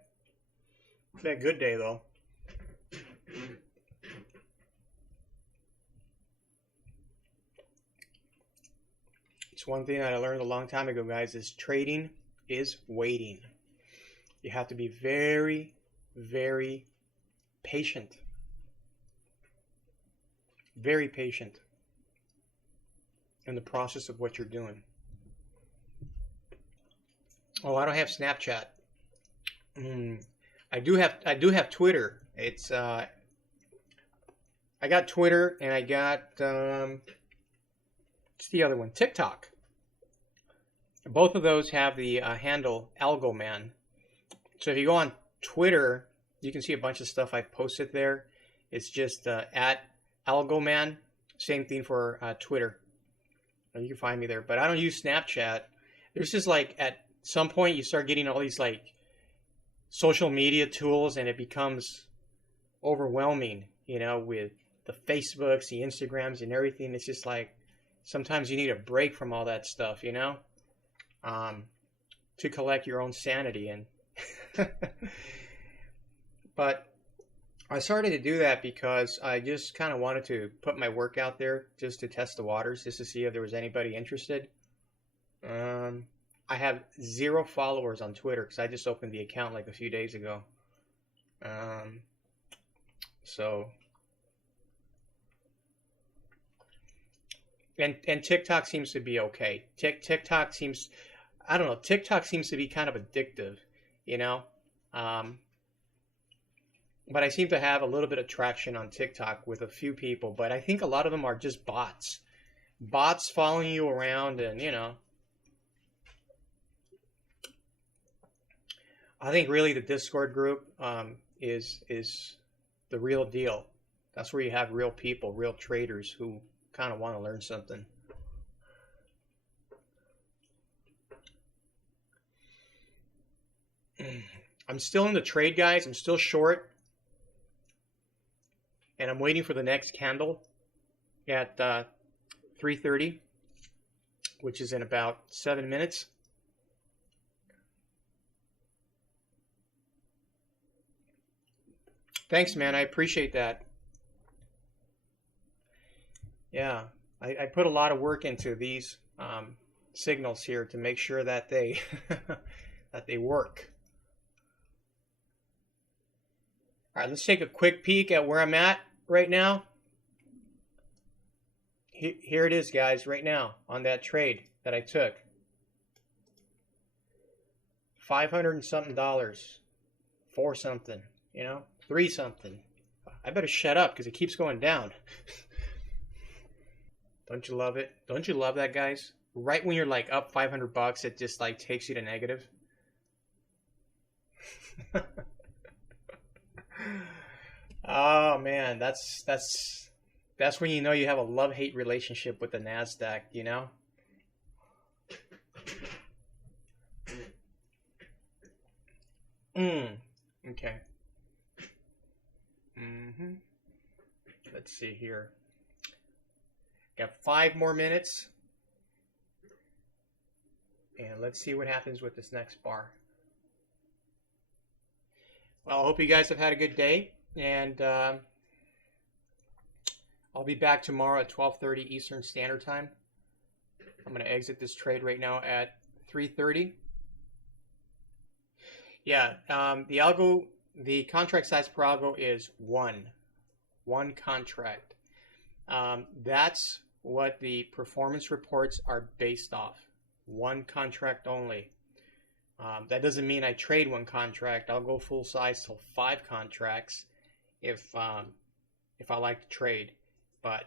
It's been a good day, though. It's one thing that I learned a long time ago, guys, is trading is waiting. You have to be very, very patient. Very patient in the process of what you're doing. Oh, I don't have Snapchat. I do have Twitter. It's I got Twitter and I got what's the other one? TikTok. Both of those have the handle Algo. So if you go on Twitter, you can see a bunch of stuff I've posted there. It's just at Algo. Same thing for Twitter. You can find me there, but I don't use Snapchat. There's just like at some point you start getting all these like social media tools and it becomes overwhelming, you know, with the Facebooks, the Instagrams and everything. It's just like sometimes you need a break from all that stuff, you know, to collect your own sanity. And but I started to do that because I just kind of wanted to put my work out there just to test the waters, just to see if there was anybody interested. I have 0 followers on Twitter because I just opened the account like a few days ago. So, and TikTok seems to be okay. TikTok seems, I don't know, TikTok seems to be kind of addictive, you know. But I seem to have a little bit of traction on TikTok with a few people, but I think a lot of them are just bots. Bots following you around, and you know. I think really the Discord group is the real deal. That's where you have real people, real traders who kind of want to learn something. I'm still in the trade, guys. I'm still short. And I'm waiting for the next candle at 3:30, which is in about 7 minutes. Thanks, man. I appreciate that. Yeah, I put a lot of work into these signals here to make sure that they that they work. All right, let's take a quick peek at where I'm at right now. Here it is, guys, right now on that trade that I took. $500 and something, 4 something, you know, 3 something. I better shut up because it keeps going down. Don't you love it? Don't you love that, guys? Right when you're like up $500, it just like takes you to negative. Oh man, that's when you know you have a love-hate relationship with the Nasdaq, you know? Okay. Let's see here. Got 5 more minutes. And let's see what happens with this next bar. Well, I hope you guys have had a good day. And I'll be back tomorrow at 12:30 Eastern Standard Time. I'm going to exit this trade right now at 3:30. Yeah, the contract size per algo is one contract. That's what the performance reports are based off. 1 contract only. That doesn't mean I trade 1 contract. I'll go full size till 5 contracts if I like to trade, but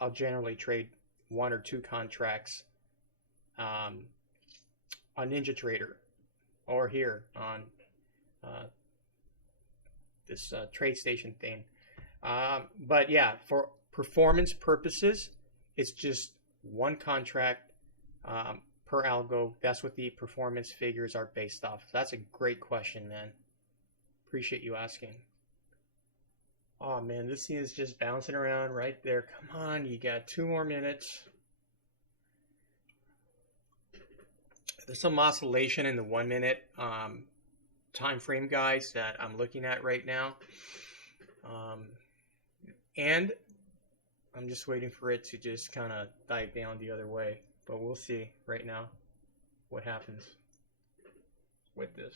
I'll generally trade 1 or 2 contracts on NinjaTrader or here on this Tradestation thing. But yeah, for performance purposes, it's just 1 contract per algo. That's what the performance figures are based off. That's a great question, man. Appreciate you asking. Oh man, this thing is just bouncing around right there. Come on, you got 2 more minutes. There's some oscillation in the 1 minute time frame, guys, that I'm looking at right now. And I'm just waiting for it to just kind of dive down the other way. But we'll see right now what happens with this.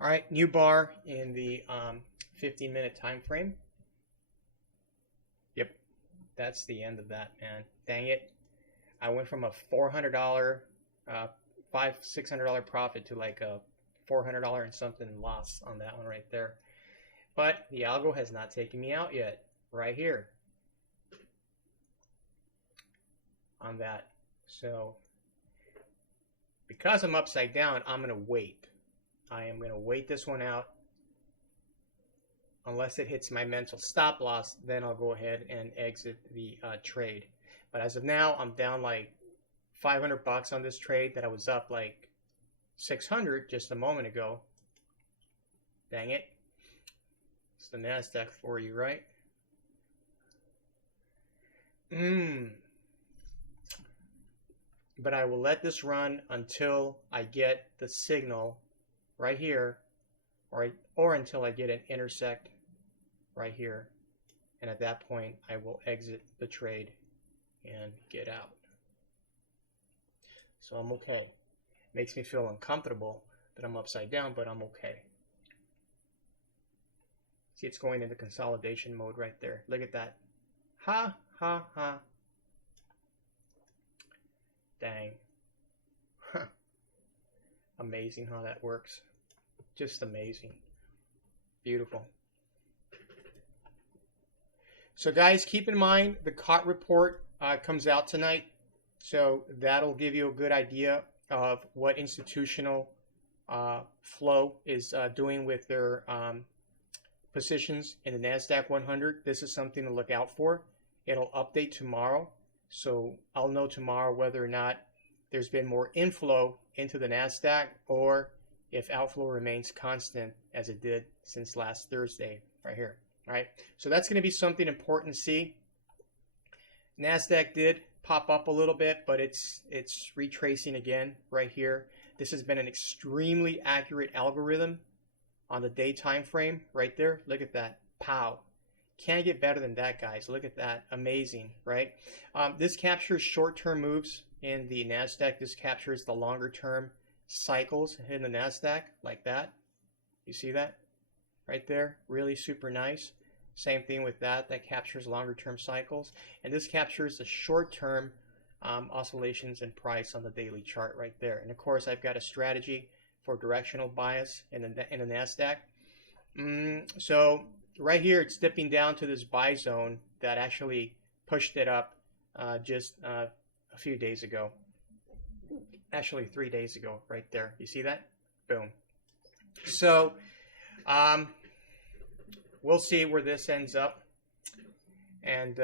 All right, new bar in the 15-minute time frame. Yep, that's the end of that, man. Dang it. I went from a $400, $600 profit to like a $400 and something loss on that one right there. But the algo has not taken me out yet, right here on that. So because I'm upside down, I'm going to wait. I am going to wait this one out. Unless it hits my mental stop loss, then I'll go ahead and exit the trade. But as of now, I'm down like $500 on this trade that I was up like 600 just a moment ago. Dang it. It's the Nasdaq for you, right? But I will let this run until I get the signal right here, or until I get an intersect right here. And at that point, I will exit the trade and get out. So I'm okay. Makes me feel uncomfortable that I'm upside down, but I'm okay. See, it's going into consolidation mode right there. Look at that. Ha, ha, ha. Dang. Amazing how that works. Just amazing. Beautiful. So guys, keep in mind the COT report comes out tonight. So that'll give you a good idea of what institutional flow is doing with their positions in the Nasdaq 100. This is something to look out for. It'll update tomorrow. So I'll know tomorrow whether or not there's been more inflow into the Nasdaq or if outflow remains constant as it did since last Thursday right here. All right. So that's going to be something important to see. Nasdaq did pop up a little bit, but it's retracing again right here. This has been an extremely accurate algorithm on the day time frame right there. Look at that. Pow. Can't get better than that, guys. Look at that. Amazing, right? This captures short-term moves in the Nasdaq. This captures the longer-term cycles in the Nasdaq like that. You see that right there? Really super nice. Same thing with that. That captures longer-term cycles. And this captures the short-term oscillations in price on the daily chart right there. And of course, I've got a strategy for directional bias in the Nasdaq. So right here, it's dipping down to this buy zone that actually pushed it up just a few days ago. Actually, 3 days ago, right there. You see that? Boom. So we'll see where this ends up. And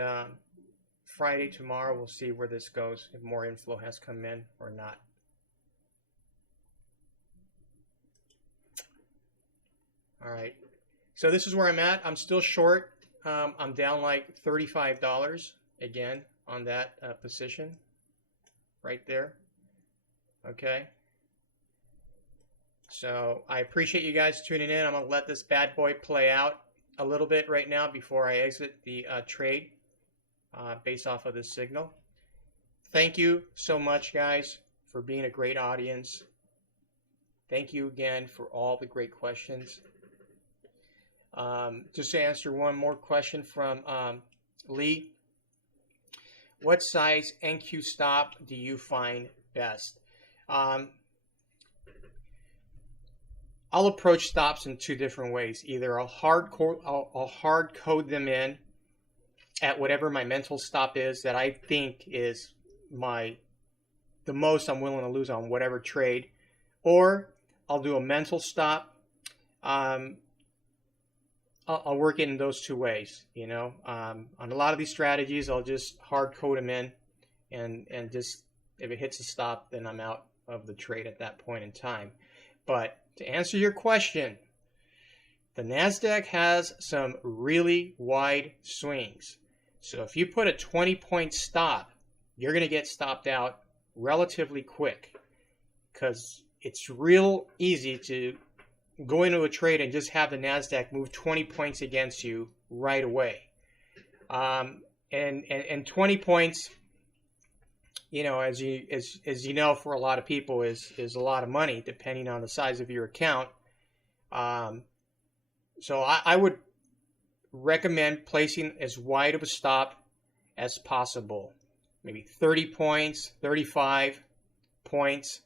Friday, tomorrow, we'll see where this goes, if more inflow has come in or not. All right. So this is where I'm at. I'm still short. I'm down like $35 again on that position right there. Okay. So I appreciate you guys tuning in. I'm going to let this bad boy play out a little bit right now before I exit the trade based off of this signal. Thank you so much, guys, for being a great audience. Thank you again for all the great questions. Just to answer one more question from Lee. What size NQ stop do you find best? I'll approach stops in two different ways. Either I'll hard code them in at whatever my mental stop is that I think is the most I'm willing to lose on whatever trade, or I'll do a mental stop. I'll work it in those two ways. You know, on a lot of these strategies, I'll just hard code them in, and just if it hits a stop, then I'm out of the trade at that point in time. But to answer your question, the Nasdaq has some really wide swings. So if you put a 20-point stop, you're going to get stopped out relatively quick, because it's real easy to go into a trade and just have the Nasdaq move 20 points against you right away. And 20 points, you know, as you know, for a lot of people is a lot of money depending on the size of your account. So I would recommend placing as wide of a stop as possible. Maybe 30 points, 35 points,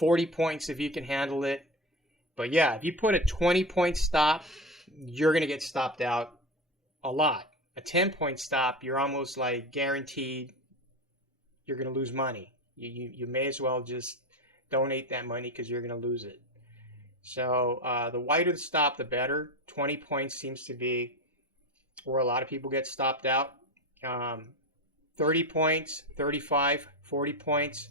40 points if you can handle it. But yeah, if you put a 20-point stop, you're going to get stopped out a lot. A 10-point stop, you're almost like guaranteed you're going to lose money. You may as well just donate that money because you're going to lose it. So the wider the stop, the better. 20 points seems to be where a lot of people get stopped out. 30 points, 35, 40 points,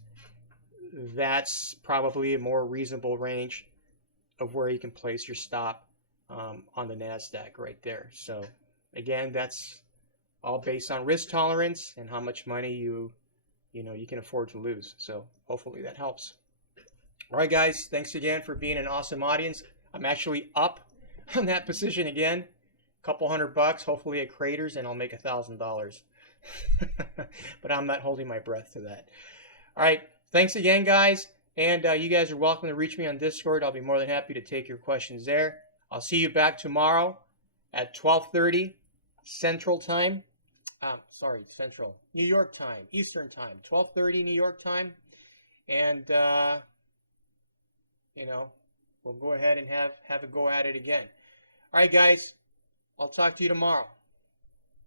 that's probably a more reasonable range of where you can place your stop on the Nasdaq right there. So again, that's all based on risk tolerance and how much money you can afford to lose. So hopefully that helps. All right, guys, thanks again for being an awesome audience. I'm actually up on that position again, a couple $100. Hopefully it craters and I'll make $1,000. But I'm not holding my breath to that. All right, thanks again, guys. And you guys are welcome to reach me on Discord. I'll be more than happy to take your questions there. I'll see you back tomorrow at 12:30 Central Time. Central. New York Time, Eastern Time. 12:30 New York Time. And, we'll go ahead and have a go at it again. All right, guys. I'll talk to you tomorrow.